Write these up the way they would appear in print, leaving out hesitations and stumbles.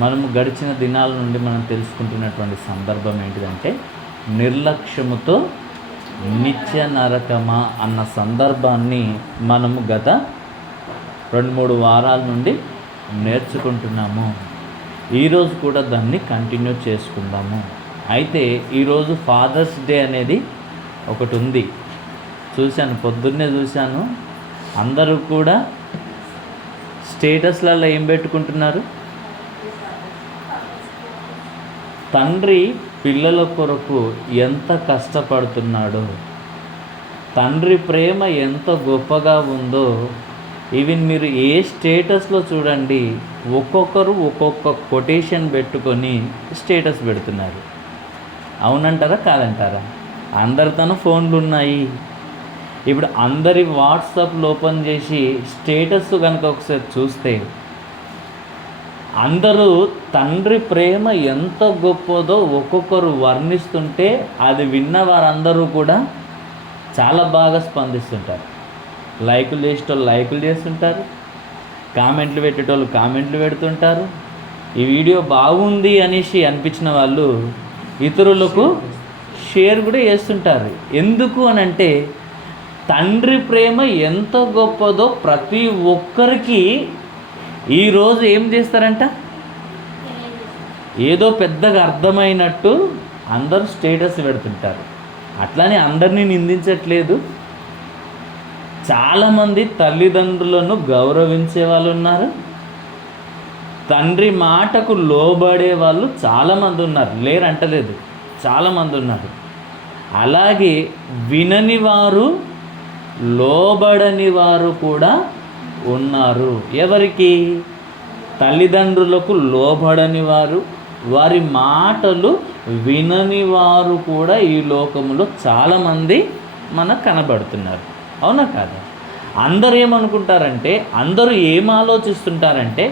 మనము గడిచిన దినాల నుండి మనం తెలుసుకుంటున్నటువంటి సందర్భం ఏంటిదంటే, నిర్లక్ష్యముతో నిత్య నరకమా అన్న సందర్భాన్ని మనము గత 2-3 వారాల నుండి నేర్చుకుంటున్నాము. ఈరోజు కూడా దాన్ని కంటిన్యూ చేసుకుందాము. అయితే ఈరోజు ఫాదర్స్ డే అనేది ఒకటి ఉంది. పొద్దున్నే చూశాను. అందరూ కూడా స్టేటస్లలో ఏం పెట్టుకుంటున్నారు? తండ్రి పిల్లల కొరకు ఎంత కష్టపడుతున్నాడో, తండ్రి ప్రేమ ఎంత గొప్పగా ఉందో. ఈవెన్ మీరు ఏ స్టేటస్లో చూడండి, ఒక్కొక్కరు ఒక్కొక్క కొటేషన్ పెట్టుకొని స్టేటస్ పెడుతున్నారు. అవునంటారా కాదంటారా? అందరితోనూ ఫోన్లు ఉన్నాయి. ఇప్పుడు అందరి వాట్సాప్లు ఓపెన్ చేసి స్టేటస్ కనుక ఒకసారి చూస్తే, అందరూ తండ్రి ప్రేమ ఎంత గొప్పదో ఒక్కొక్కరు వర్ణిస్తుంటే, అది విన్న వారందరూ కూడా చాలా బాగా స్పందిస్తుంటారు. లైకులు చేసేటోళ్ళు లైకులు చేస్తుంటారు, కామెంట్లు పెట్టేటోళ్ళు కామెంట్లు పెడుతుంటారు. ఈ వీడియో బాగుంది అనేసి అనిపించిన వాళ్ళు ఇతరులకు షేర్ కూడా చేస్తుంటారు. ఎందుకు అనంటే, తండ్రి ప్రేమ ఎంత గొప్పదో ప్రతి ఒక్కరికి ఈరోజు ఏం చేస్తారంట, ఏదో పెద్దగా అర్థమైనట్టు అందరూ స్టేటస్ పెడుతుంటారు. అట్లానే అందరినీ నిందించట్లేదు. చాలామంది తల్లిదండ్రులను గౌరవించే వాళ్ళు ఉన్నారు, తండ్రి మాటకు లోబడే వాళ్ళు చాలామంది ఉన్నారు. లేరంటలేదు, చాలామంది ఉన్నారు. అలాగే వినని వారు, లోబడని వారు కూడా ఉన్నారు. ఎవరికి? తల్లిదండ్రులకు లోబడని వారు, వారి మాటలు వినని వారు కూడా ఈ లోకంలో చాలామంది మనకు కనబడుతున్నారు. అవునా కాదా? అందరూ ఏమనుకుంటారంటే, అందరూ ఏం ఆలోచిస్తుంటారంటే,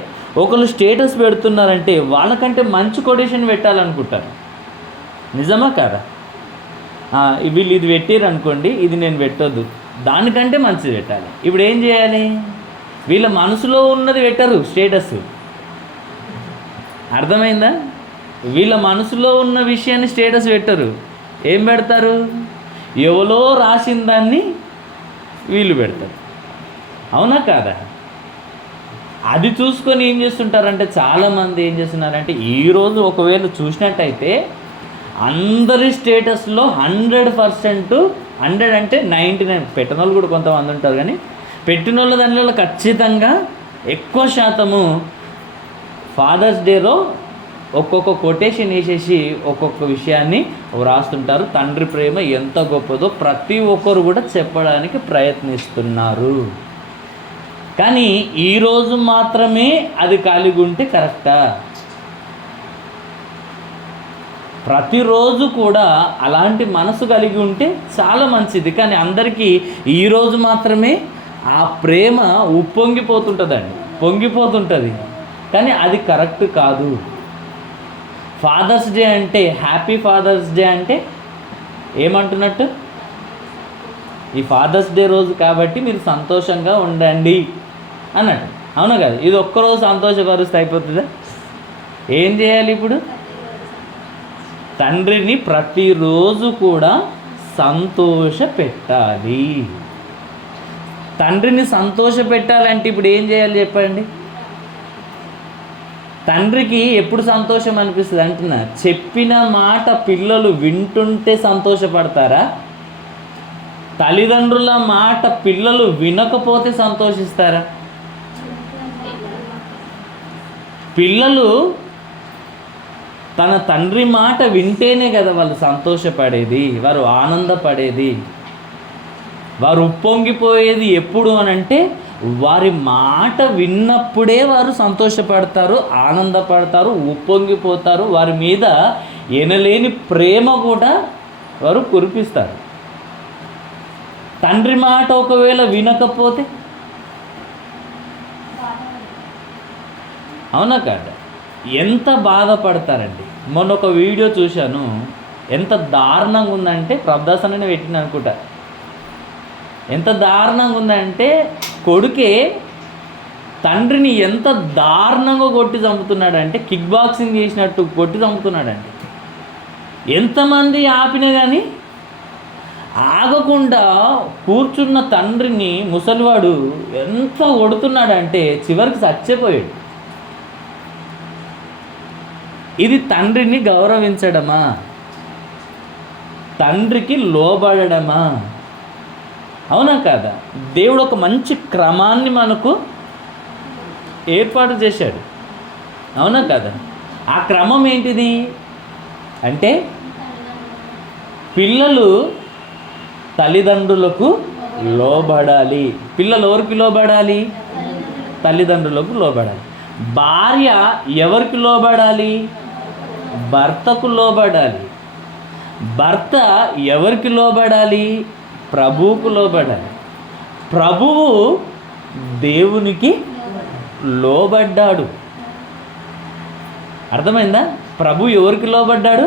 ఒకరు స్టేటస్ పెడుతున్నారంటే వాళ్ళకంటే మంచి కొటేషన్ పెట్టాలనుకుంటారు. నిజమా కాదా? వీళ్ళు ఇది పెట్టారు అనుకోండి, ఇది నేను పెట్టొద్దు, దానికంటే మంచిది పెట్టాలి. ఇప్పుడు ఏం చేయాలి? వీళ్ళ మనసులో ఉన్నది పెట్టరు స్టేటస్. అర్థమైందా? వీళ్ళ మనసులో ఉన్న విషయాన్ని స్టేటస్ పెట్టరు. ఏం పెడతారు? ఎవరో రాసిన దాన్ని వీళ్ళు పెడతారు. అవునా కాదా? అది చూసుకొని ఏం చేస్తుంటారంటే, చాలామంది ఏం చేస్తున్నారంటే, ఈరోజు ఒకవేళ చూసినట్టయితే అందరి స్టేటస్లో 100%, 100 అంటే 99 పెట్టిన వాళ్ళు కూడా కొంతమంది ఉంటారు, కానీ పెట్టిన వాళ్ళ దానిలో ఖచ్చితంగా ఎక్కువ శాతము ఫాదర్స్ డేలో ఒక్కొక్క కొటేషన్ వేసేసి ఒక్కొక్క విషయాన్ని వ్రాస్తుంటారు. తండ్రి ప్రేమ ఎంత గొప్పదో ప్రతి ఒక్కరు కూడా చెప్పడానికి ప్రయత్నిస్తున్నారు. కానీ ఈరోజు మాత్రమే అది కలిగి ఉంటే కరెక్టా? ప్రతిరోజు కూడా అలాంటి మనసు కలిగి ఉంటే చాలా మంచిది. కానీ అందరికీ ఈరోజు మాత్రమే ఆ ప్రేమ ఉప్పొంగిపోతుంటుందండి, పొంగిపోతుంటుంది. కానీ అది కరెక్ట్ కాదు. ఫాదర్స్ డే అంటే, హ్యాపీ ఫాదర్స్ డే అంటే ఏమంటున్నట్టు? ఈ ఫాదర్స్ డే రోజు కాబట్టి మీరు సంతోషంగా ఉండండి అన్నట్టు. అవునా కదా? ఇది ఒక్కరోజు సంతోషపరుస్తే అయిపోతుందా? ఏం చేయాలి ఇప్పుడు? తండ్రిని ప్రతిరోజు కూడా సంతోష పెట్టాలి. తండ్రిని సంతోష పెట్టాలంటే ఇప్పుడు ఏం చేయాలి చెప్పండి? తండ్రికి ఎప్పుడు సంతోషం అనిపిస్తుంది అంటున్నా? చెప్పిన మాట పిల్లలు వింటుంటే సంతోషపడతారా? తల్లిదండ్రుల మాట పిల్లలు వినకపోతే సంతోషిస్తారా? పిల్లలు తన తండ్రి మాట వింటేనే కదా వాళ్ళు సంతోషపడేది, వారు ఆనందపడేది, వారు ఉప్పొంగిపోయేది. ఎప్పుడు అనంటే వారి మాట విన్నప్పుడే వారు సంతోషపడతారు, ఆనందపడతారు, ఉప్పొంగిపోతారు. వారి మీద ఎనలేని ప్రేమ కూడా వారు కురిపిస్తారు. తండ్రి మాట ఒకవేళ వినకపోతే, అవునా కాదా? ఎంత బాధపడతారండి. మొన్న ఒక వీడియో చూశాను, ఎంత దారుణంగా ఉందంటే, ప్రభాసనని పెట్టిన అనుకుంటా, ఎంత దారుణంగా ఉందంటే కొడుకే తండ్రిని ఎంత దారుణంగా కొట్టి చంపుతున్నాడంటే, కిక్ బాక్సింగ్ చేసినట్టు కొట్టి చంపుతున్నాడంటే. ఎంతమంది ఆపినా కానీ ఆగకుండా కూర్చున్న తండ్రిని ముసలివాడు ఎంత కొడుతున్నాడంటే చివరికి చచ్చిపోయాడు. ఇది తండ్రిని గౌరవించడమా? తండ్రికి లోబడమా? అవునా కాదా? దేవుడు ఒక మంచి క్రమాన్ని మనకు ఏర్పాటు చేశాడు. అవునా కాదా? ఆ క్రమం ఏంటిది అంటే, పిల్లలు తల్లిదండ్రులకు లోబడాలి. పిల్లలు ఎవరికి లోబడాలి? తల్లిదండ్రులకు లోబడాలి. భార్య ఎవరికి లోబడాలి? భర్తకు లోబడాలి. భర్త ఎవరికి లోబడాలి? ప్రభువుకు లోబడాలి. ప్రభువు దేవునికి లోబడ్డాడు. అర్థమైందా? ప్రభు ఎవరికి లోబడ్డాడు?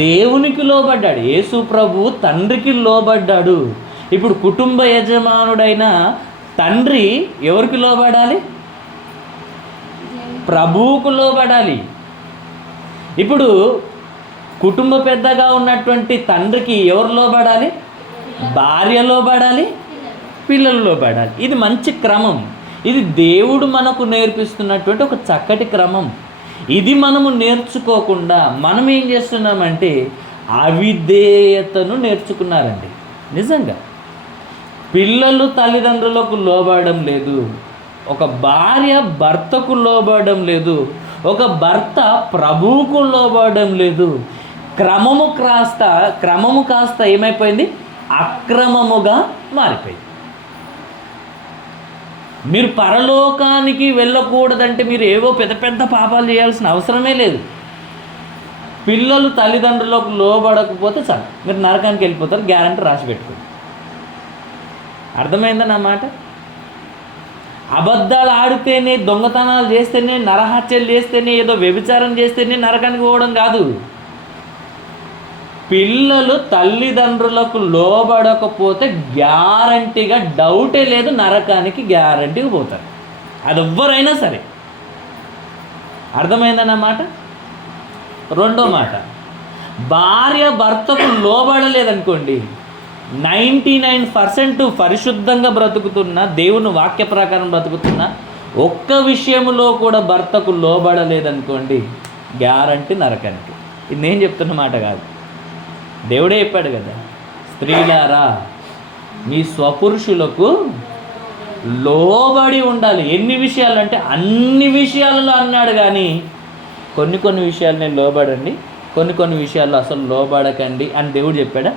దేవునికి లోబడ్డాడు. యేసు ప్రభు తండ్రికి లోబడ్డాడు. ఇప్పుడు కుటుంబ యజమానుడైన తండ్రి ఎవరికి లోబడాలి? ప్రభువుకు లోబడాలి. ఇప్పుడు కుటుంబ పెద్దగా ఉన్నటువంటి తండ్రికి ఎవరు లోబడాలి? భార్య లోబడాలి, పిల్లలు లోబడాలి. ఇది మంచి క్రమం. ఇది దేవుడు మనకు నేర్పిస్తున్నటువంటి ఒక చక్కటి క్రమం. ఇది మనము నేర్చుకోకుండా మనం ఏం చేస్తున్నామంటే అవిధేయతను నేర్చుకున్నారండి. నిజంగా పిల్లలు తల్లిదండ్రులకు లోబడడం లేదు, ఒక భార్య భర్తకు లోబడడం లేదు, ఒక భర్త ప్రభువుకు లోబడడం లేదు. క్రమము కాస్త ఏమైపోయింది? అక్రమముగా మారిపోయింది. మీరు పరలోకానికి వెళ్ళకూడదంటే మీరు ఏవో పెద్ద పెద్ద పాపాలు చేయాల్సిన అవసరమే లేదు. పిల్లలు తల్లిదండ్రులకు లోబడకపోతే చాలు, మీరు నరకానికి వెళ్ళిపోతారు, గ్యారంటీ రాసి పెట్టుకోండి. అర్థమైందా నా మాట? అబద్ధాలు ఆడితేనే, దొంగతనాలు చేస్తేనే, నరహత్యలు చేస్తేనే, ఏదో వ్యభిచారం చేస్తేనే నరకానికి పోవడం కాదు. పిల్లలు తల్లిదండ్రులకు లోబడకపోతే గ్యారంటీగా, డౌటే లేదు, నరకానికి గ్యారంటీగా పోతారు. అది ఎవ్వరైనా సరే. అర్థమైందన్నమాట. రెండో మాట, భార్య భర్తకు లోబడలేదనుకోండి, 99% పరిశుద్ధంగా బ్రతుకుతున్నా, దేవుని వాక్య ప్రకారం బ్రతుకుతున్నా, ఒక్క విషయంలో కూడా భర్తకు లోబడలేదనుకోండి, గ్యారంటీ నరకానికి. ఇది నేను చెప్తున్న మాట కాదు, దేవుడే చెప్పాడు కదా, స్త్రీలారా మీ స్వపురుషులకు లోబడి ఉండాలి. ఎన్ని విషయాలు అంటే అన్ని విషయాలలో అన్నాడు, కానీ కొన్ని విషయాలు నేను లోబడండి, కొన్ని విషయాల్లో అసలు లోబడకండి అని దేవుడు చెప్పాడా?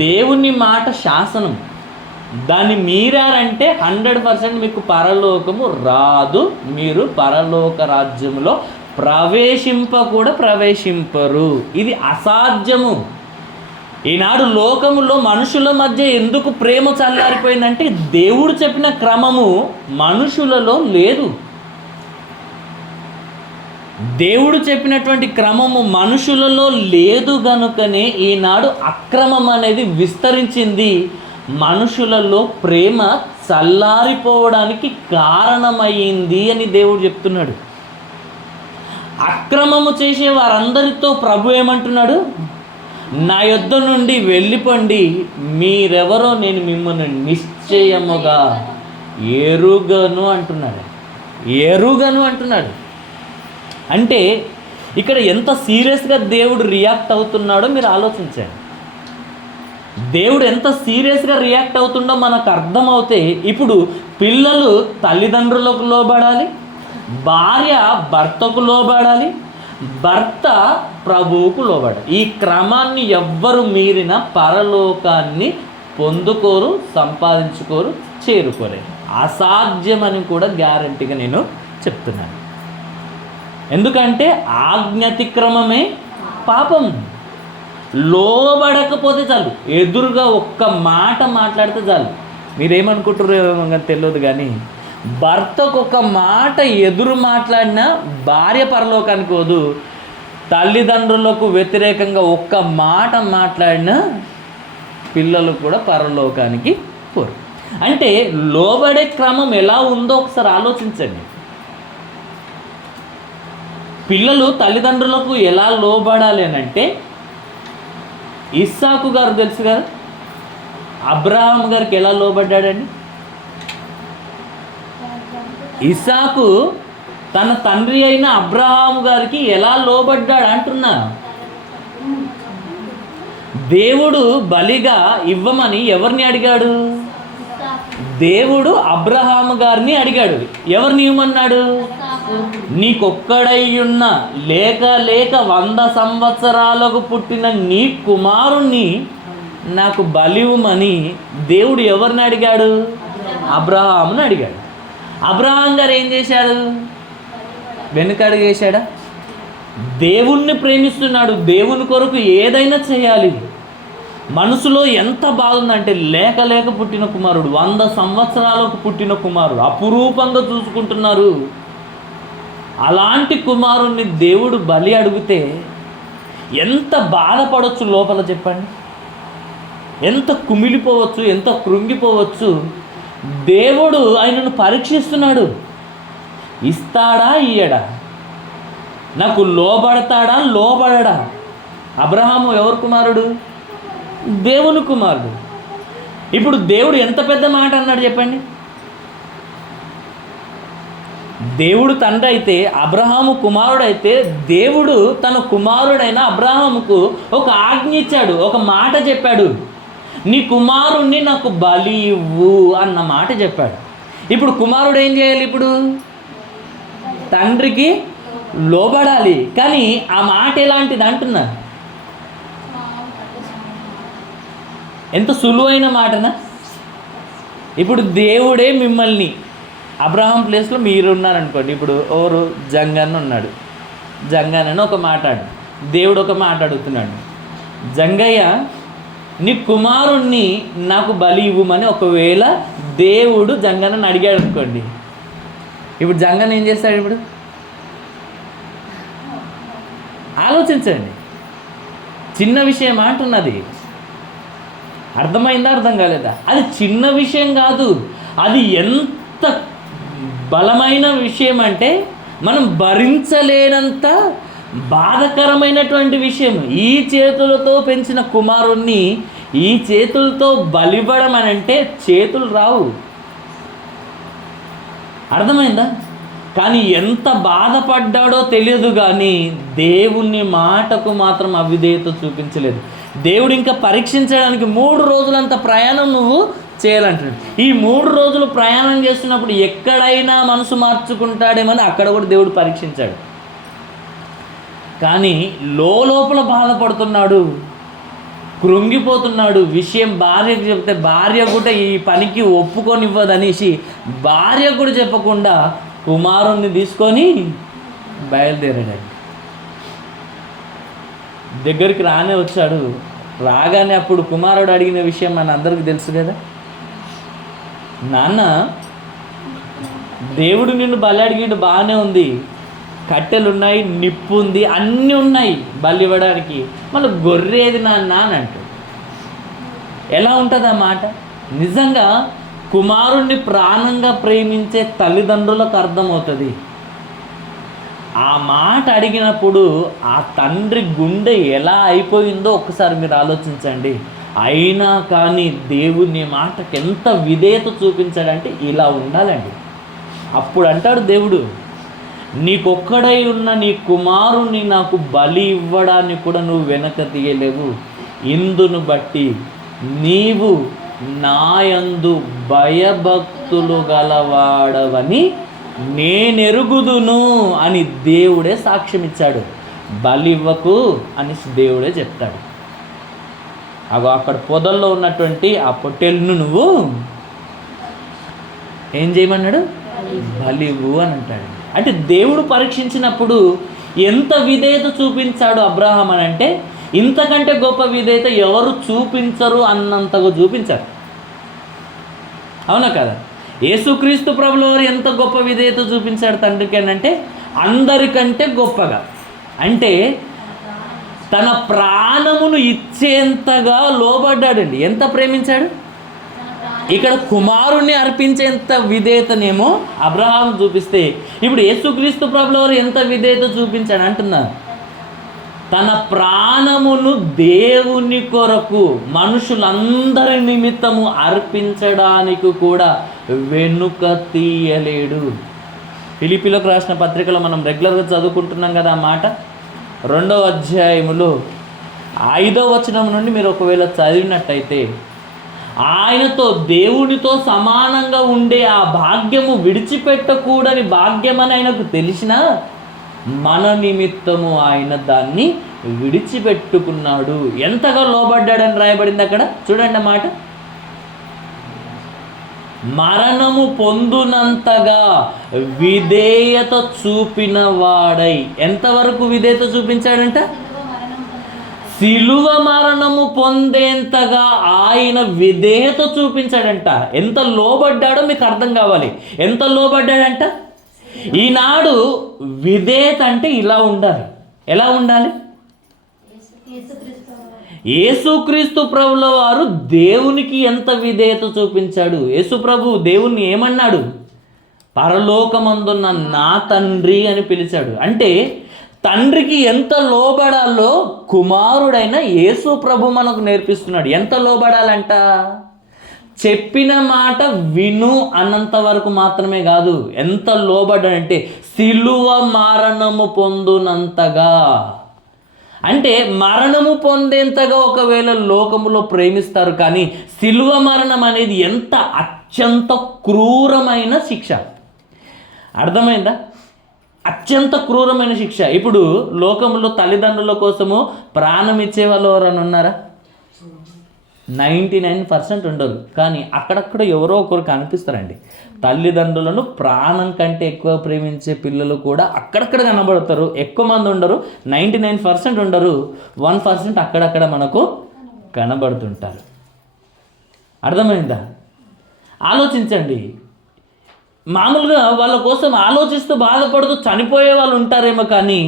దేవుని మాట శాసనం. దాన్ని మీరారంటే 100% మీకు పరలోకము రాదు. మీరు పరలోక రాజ్యంలో ప్రవేశింపరు. ఇది అసాధ్యము. ఈనాడు లోకములో మనుషుల మధ్య ఎందుకు ప్రేమ చల్లారిపోయిందంటే దేవుడు చెప్పిన క్రమము మనుషులలో లేదు. దేవుడు చెప్పినటువంటి క్రమము మనుషులలో లేదు గనుకనే ఈనాడు అక్రమం అనేది విస్తరించింది. మనుషులలో ప్రేమ చల్లారిపోవడానికి కారణమైంది అని దేవుడు చెప్తున్నాడు. అక్రమము చేసే వారందరితో ప్రభు ఏమంటున్నాడు? నా యొద్ద నుండి వెళ్ళిపోండి, మీరెవరో నేను మిమ్మల్ని నిశ్చయముగా ఎరుగను అంటున్నాడు. అంటే ఇక్కడ ఎంత సీరియస్గా దేవుడు రియాక్ట్ అవుతున్నాడో మీరు ఆలోచించండి. దేవుడు ఎంత సీరియస్గా రియాక్ట్ అవుతుండో మనకు అర్థమవుతే, ఇప్పుడు పిల్లలు తల్లిదండ్రులకు లోబడాలి, భార్య భర్తకు లోబడాలి, భర్త ప్రభువుకు లోబడాలి. ఈ క్రమాన్ని ఎవ్వరు మీరిన పరలోకాన్ని పొందుకోరు, సంపాదించుకోరు, చేరుకోలేరు. అసాధ్యమని కూడా గ్యారంటీగా నేను చెప్తున్నాను. ఎందుకంటే ఆజ్ఞాతిక్రమమే పాపం. లోబడకపోతే చాలు, ఎదురుగా ఒక్క మాట మాట్లాడితే చాలు. మీరేమనుకుంటారో తెలియదు, కానీ భర్తకు ఒక మాట ఎదురు మాట్లాడినా భార్య పరలోకానికి పోదు, తల్లిదండ్రులకు వ్యతిరేకంగా ఒక్క మాట మాట్లాడినా పిల్లలు కూడా పరలోకానికి పోరు. అంటే లోబడే క్రమం ఎలా ఉందో ఒకసారి ఆలోచించండి. పిల్లలు తల్లిదండ్రులకు ఎలా లోబడాలి అని అంటే, ఇస్సాకు గారు తెలుసు కదా, అబ్రహాం గారికి ఎలా లోబడ్డాడండి? ఇస్సాకు తన తండ్రి అయిన అబ్రహాం గారికి ఎలా లోబడ్డాడు అంటున్నా. దేవుడు బలిగా ఇవ్వమని ఎవరిని అడిగాడు? దేవుడు అబ్రహాం గారిని అడిగాడు. ఎవరిని ఇవ్వమన్నాడు? నీకొక్కడయ్యున్న లేక 100 సంవత్సరాలకు పుట్టిన నీ కుమారుణ్ణి నాకు బలివ్వమని దేవుడు ఎవరిని అడిగాడు? అబ్రహాముని అడిగాడు. అబ్రహాం గారు ఏం చేశాడు? వెనుకడుగు వేశాడా? దేవుణ్ణి ప్రేమిస్తున్నాడు, దేవుని కొరకు ఏదైనా చేయాలి. మనసులో ఎంత బాగుందంటే లేక పుట్టిన కుమారుడు, 100 సంవత్సరాలకు పుట్టిన కుమారుడు, అపురూపంగా చూసుకుంటున్నారు. అలాంటి కుమారుణ్ణి దేవుడు బలి అడిగితే ఎంత బాధపడవచ్చు లోపల చెప్పండి? ఎంత కుమిలిపోవచ్చు, ఎంత కృంగిపోవచ్చు. దేవుడు ఆయనను పరీక్షిస్తున్నాడు. ఇస్తాడా ఇయ్యడా? నాకు లోబడతాడా లోబడడా? అబ్రహాము ఎవరు కుమారుడు? దేవుని కుమారుడు. ఇప్పుడు దేవుడు ఎంత పెద్ద మాట అన్నాడు చెప్పండి. దేవుడు తండ్రి అయితే, అబ్రహాము కుమారుడైతే, దేవుడు తన కుమారుడైన అబ్రహాముకు ఒక ఆజ్ఞ ఇచ్చాడు, ఒక మాట చెప్పాడు. నీ కుమారుణ్ణి నాకు బలి ఇవ్వు అన్న మాట చెప్పాడు. ఇప్పుడు కుమారుడు ఏం చేయాలి? ఇప్పుడు తండ్రికి లోబడాలి. కానీ ఆ మాట ఎలాంటిది అంటున్నా? ఎంత సులువైన మాటనా? ఇప్పుడు దేవుడే మిమ్మల్ని, అబ్రహాం ప్లేస్లో మీరున్నారనుకోండి. ఇప్పుడు ఎవరు? జంగన్ ఉన్నాడు. జంగన్ అని ఒక మాట్లాడు, దేవుడు ఒక మాట అడుగుతున్నాడు, జంగయ్య నీ కుమారుణ్ణి నాకు బలి ఇవ్వమని ఒకవేళ దేవుడు జంగన్నని అడిగాడు అనుకోండి. ఇప్పుడు జంగన్ ఏం చేస్తాడు? ఇప్పుడు ఆలోచించండి. చిన్న విషయం అంటున్నది. అర్థమైందా? అర్థం కాలేదా? అది చిన్న విషయం కాదు. అది ఎంత బలమైన విషయం అంటే మనం భరించలేనంత బాధకరమైనటువంటి విషయం. ఈ చేతులతో పెంచిన కుమారుణ్ణి ఈ చేతులతో బలివ్వడం అని అంటే చేతులు రావు. అర్థమైందా? కానీ ఎంత బాధపడ్డాడో తెలియదు, కానీ దేవుని మాటకు మాత్రం అవిధేయత చూపించలేదు. దేవుడు ఇంకా పరీక్షించడానికి 3 రోజులంత ప్రయాణం నువ్వు చేయాలంటున్నాడు. ఈ 3 రోజులు ప్రయాణం చేస్తున్నప్పుడు ఎక్కడైనా మనసు మార్చుకుంటాడేమని అక్కడ కూడా దేవుడు పరీక్షించాడు. కానీ లోపల బాధపడుతున్నాడు, కృంగిపోతున్నాడు. విషయం భార్యకు చెప్తే భార్య కూడా ఈ పనికి ఒప్పుకొనివ్వదనేసి భార్య కూడా చెప్పకుండా కుమారుణ్ణి తీసుకొని బయలుదేరాడు. దగ్గరికి రానే వచ్చాడు. రాగానే అప్పుడు కుమారుడు అడిగిన విషయం మన అందరికీ తెలుసు కదా, నాన్న దేవుడు నిన్ను బలి అడిగిండు, బాగానే ఉంది, కట్టెలు ఉన్నాయి, నిప్పు ఉంది, అన్నీ ఉన్నాయి బలి ఇవ్వడానికి, మళ్ళీ గొర్రెది నాన్న అని అంటాడు. ఎలా ఉంటుంది ఆ మాట? నిజంగా కుమారుణ్ణి ప్రాణంగా ప్రేమించే తల్లిదండ్రులకు అర్థమవుతుంది. ఆ మాట అడిగినప్పుడు ఆ తండ్రి గుండె ఎలా అయిపోయిందో ఒకసారి మీరు ఆలోచించండి. అయినా కానీ దేవుని మాటకి ఎంత విధేయత చూపించాడంటే ఇలా ఉండాలండి. అప్పుడు అంటాడు దేవుడు, నీకొక్కడై ఉన్న నీ కుమారుణ్ణి నాకు బలి ఇవ్వడానికి కూడా నువ్వు వెనక తీయలేవు. ఇందును బట్టి నీవు నాయందు భయభక్తులు గలవాడవని నేనెరుగుదును అని దేవుడే సాక్ష్యం ఇచ్చాడు. బలి ఇవ్వకు అని దేవుడే చెప్తాడు. అక్కడ పొదల్లో ఉన్నటువంటి ఆ పొట్టేలును నువ్వు ఏం చేయమన్నాడు? బలి ఇవ్వు అని అంటాడు. అంటే దేవుడు పరీక్షించినప్పుడు ఎంత విధేయత చూపించాడు అబ్రహాం అని అంటే, ఇంతకంటే గొప్ప విధేయత ఎవరు చూపించరు అన్నంతగా చూపించారు. అవునా కదా? యేసుక్రీస్తు ప్రభుల వారు ఎంత గొప్ప విధేయత చూపించాడు తండ్రికి అని అంటే, అందరికంటే గొప్పగా. అంటే తన ప్రాణమును ఇచ్చేంతగా లోబడ్డాడండి. ఎంత ప్రేమించాడు? ఇక్కడ కుమారుణ్ణి అర్పించేంత విధేయతనేమో అబ్రహాం చూపిస్తే, ఇప్పుడు యేసుక్రీస్తు ప్రభుల వారు ఎంత విధేయత చూపించాడు అంటున్నారు. తన ప్రాణమును దేవుని కొరకు మనుషులందరి నిమిత్తము అర్పించడానికి కూడా వెనుక తీయలేడు. ఫిలిప్పీలకు రాసిన పత్రికలో మనం రెగ్యులర్గా చదువుకుంటున్నాం కదా ఆ మాట. 2వ అధ్యాయములో 5వ వచనం నుండి మీరు ఒకవేళ చదివినట్టయితే, ఆయనతో దేవునితో సమానంగా ఉండే ఆ భాగ్యము విడిచిపెట్టకూడని భాగ్యమని ఆయనకు తెలిసినా మన నిమిత్తము ఆయన దాన్ని విడిచిపెట్టుకున్నాడు. ఎంతగా లోబడ్డాడని రాయబడింది అక్కడ. చూడండి అన్నమాట. మరణము పొందునంతగా విధేయత చూపిన వాడై. ఎంతవరకు విధేయత చూపించాడంట? సిలువ మరణము పొందేంతగా ఆయన విధేయత చూపించాడంట. ఎంత లోబడ్డాడో మీకు అర్థం కావాలి. ఎంత లోబడ్డాడంట? ఈనాడు విధేయత అంటే ఇలా ఉండాలి. ఎలా ఉండాలి? యేసుక్రీస్తు ప్రభుల వారు దేవునికి ఎంత విధేయత చూపించాడు. యేసు ప్రభు దేవుణ్ణి ఏమన్నాడు? పరలోకమందున్న నా తండ్రి అని పిలిచాడు. అంటే తండ్రికి ఎంత లోబడాలో కుమారుడైన యేసు ప్రభు మనకు నేర్పిస్తున్నాడు. ఎంత లోబడాలంట? చెప్పిన మాట విను అన్నంత వరకు మాత్రమే కాదు. ఎంత లోబడాలంటే సిలువ మరణము పొందునంతగా. అంటే మరణము పొందేంతగా ఒకవేళ లోకములో ప్రేమిస్తారు, కానీ సిలువ మరణం అనేది ఎంత అత్యంత క్రూరమైన శిక్ష. అర్థమైందా? అత్యంత క్రూరమైన శిక్ష. ఇప్పుడు లోకంలో తల్లిదండ్రుల కోసము ప్రాణం ఇచ్చే వాళ్ళు ఎవరైనా ఉన్నారా? 99% ఉండరు. కానీ అక్కడక్కడ ఎవరో ఒకరు కనిపిస్తారండి. తల్లిదండ్రులను ప్రాణం కంటే ఎక్కువ ప్రేమించే పిల్లలు కూడా అక్కడక్కడ కనబడతారు. ఎక్కువ మంది ఉండరు, 99% ఉండరు, 1% అక్కడక్కడ మనకు కనబడుతుంటారు. అర్థమైందా? ఆలోచించండి. మామూలుగా వాళ్ళ కోసం ఆలోచిస్తూ బాధపడుతూ చనిపోయే వాళ్ళు ఉంటారేమో, కానీ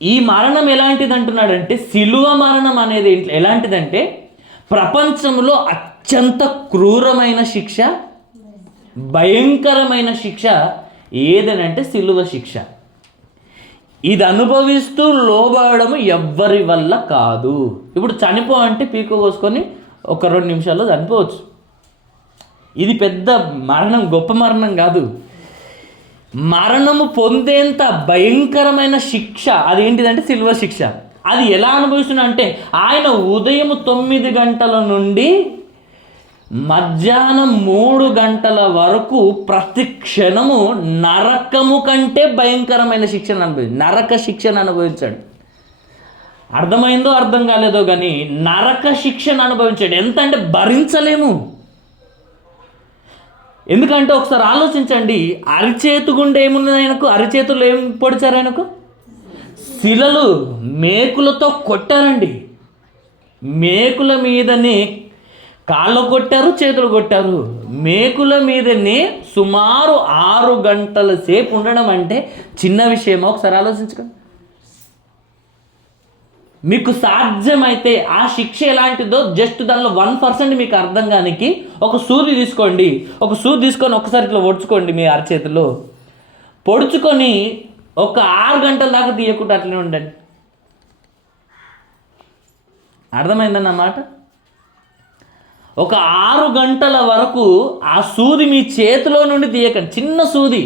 ఈ మరణం ఎలాంటిది అంటున్నాడంటే, సిలువ మరణం అనేది ఎలాంటిదంటే ప్రపంచంలో అత్యంత క్రూరమైన శిక్ష, భయంకరమైన శిక్ష ఏదనంటే సిలువ శిక్ష. ఇది అనుభవిస్తూ లోబడడం ఎవ్వరి వల్ల కాదు. ఇప్పుడు చనిపో అంటే పీక కోసుకొని 1-2 నిమిషాల్లో చనిపోవచ్చు. ఇది పెద్ద మరణం, గొప్ప మరణం కాదు. మరణము పొందేంత భయంకరమైన శిక్ష అదేంటిదంటే సిలువ శిక్ష. అది ఎలా అనుభవిస్తున్నా అంటే, ఆయన ఉదయం 9 గంటల నుండి మధ్యాహ్నం 3 గంటల వరకు ప్రతి క్షణము నరకము కంటే భయంకరమైన శిక్షను అనుభవించాడు. నరక శిక్షను అనుభవించాడు. అర్థమైందో అర్థం కాలేదో కానీ నరక శిక్షను అనుభవించాడు. ఎంత అంటే భరించలేము. ఎందుకంటే ఒకసారి ఆలోచించండి, అరిచేతు గుండె ఏమున్నది ఆయనకు? అరిచేతులు ఏం పొడిచారు ఆయనకు? శిలలు, మేకులతో కొట్టారండి. మేకుల మీదనే కాళ్ళు కొట్టారు, చేతులు కొట్టారు. మేకుల మీదనే సుమారు 6 గంటల సేపు ఉండడం అంటే చిన్న విషయమా? ఒకసారి ఆలోచించుకోండి. మీకు సాధ్యమైతే ఆ శిక్ష ఎలాంటిదో జస్ట్ దానిలో 1% మీకు అర్థం కానికి ఒక సూది తీసుకోండి. ఒక సూది తీసుకొని ఒకసారి ఇట్లా పొడుచుకోండి. మీ అరచేతిలో పొడుచుకొని ఒక 6 గంటల దాకా తీయకుండా అట్లనే ఉండండి. అర్థమైందన్నమాట. ఒక 6 గంటల వరకు ఆ సూది మీ చేతిలో నుండి తీయకండి. చిన్న సూది,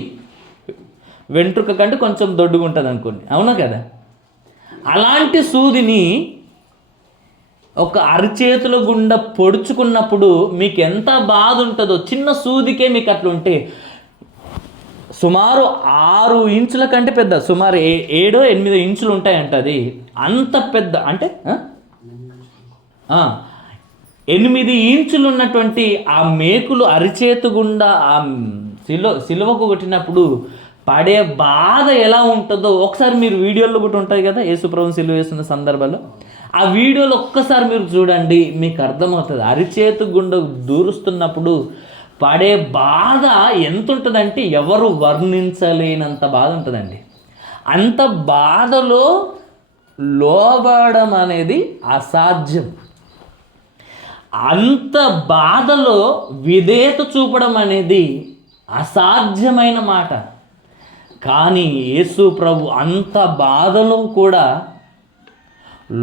వెంట్రుక కంటే కొంచెం దొడ్డుగా ఉంటుంది అనుకోండి, అవునా కదా? అలాంటి సూదిని ఒక అరిచేతుల గుండా పొడుచుకున్నప్పుడు మీకు ఎంత బాధ ఉంటుందో. చిన్న సూదికే మీకు అట్లా ఉంటే సుమారు 6 ఇంచుల కంటే పెద్ద, సుమారు 7-8 ఇంచులు ఉంటాయంట. అది అంత పెద్ద అంటే 8 ఇంచులు ఉన్నటువంటి ఆ మేకులు అరిచేతు గుండా ఆ సిలువకు కొట్టినప్పుడు పడే బాధ ఎలా ఉంటుందో ఒకసారి మీరు వీడియోలో కూడా ఉంటాయి కదా, యేసుప్రభుని సిలువ వేస్తున్న సందర్భంలో. ఆ వీడియోలో ఒక్కసారి మీరు చూడండి, మీకు అర్థమవుతుంది. అరిచేతు గుండా దూరుస్తున్నప్పుడు పడే బాధ ఎంత ఉంటుందంటే ఎవరు వర్ణించలేనంత బాధ ఉంటుందండి. అంత బాధలో లోబడడం అనేది అసాధ్యం. అంత బాధలో విధేయత చూపడం అనేది అసాధ్యమైన మాట. కానీ యేసు ప్రభు అంత బాధలో కూడా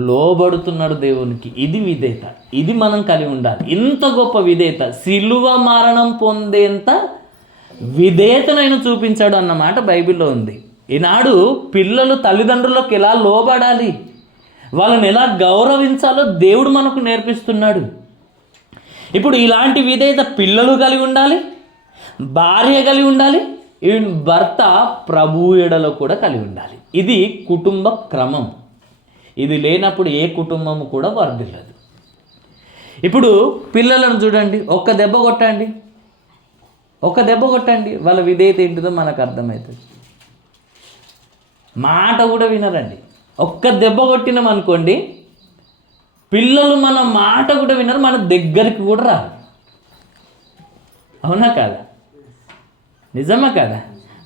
లోబడుతున్నాడు దేవునికి. ఇది విధేయత. ఇది మనం కలిగి ఉండాలి. ఇంత గొప్ప విధేయత, సిలువ మరణం పొందేంత విధేయతనైనా చూపించాడు అన్నమాట బైబిల్లో ఉంది. ఈనాడు పిల్లలు తల్లిదండ్రులకు ఎలా లోబడాలి, వాళ్ళని ఎలా గౌరవించాలో దేవుడు మనకు నేర్పిస్తున్నాడు. ఇప్పుడు ఇలాంటి విధేయత పిల్లలు కలిగి ఉండాలి, భార్య కలిగి ఉండాలి, భర్త ప్రభువు ఎడలో కూడా కలిగి ఉండాలి. ఇది కుటుంబ క్రమం. ఇది లేనప్పుడు ఏ కుటుంబం కూడా వర్ధిల్లదు. ఇప్పుడు పిల్లలను చూడండి, ఒక్క దెబ్బ కొట్టండి, వాళ్ళ విధేయత ఏంటిదో మనకు అర్థమవుతుంది. మాట కూడా వినరండి. ఒక్క దెబ్బ కొట్టినాం అనుకోండి, పిల్లలు మన మాట కూడా వినరు, మన దగ్గరికి కూడా రారు. అవునా కాదా? నిజమా కదా?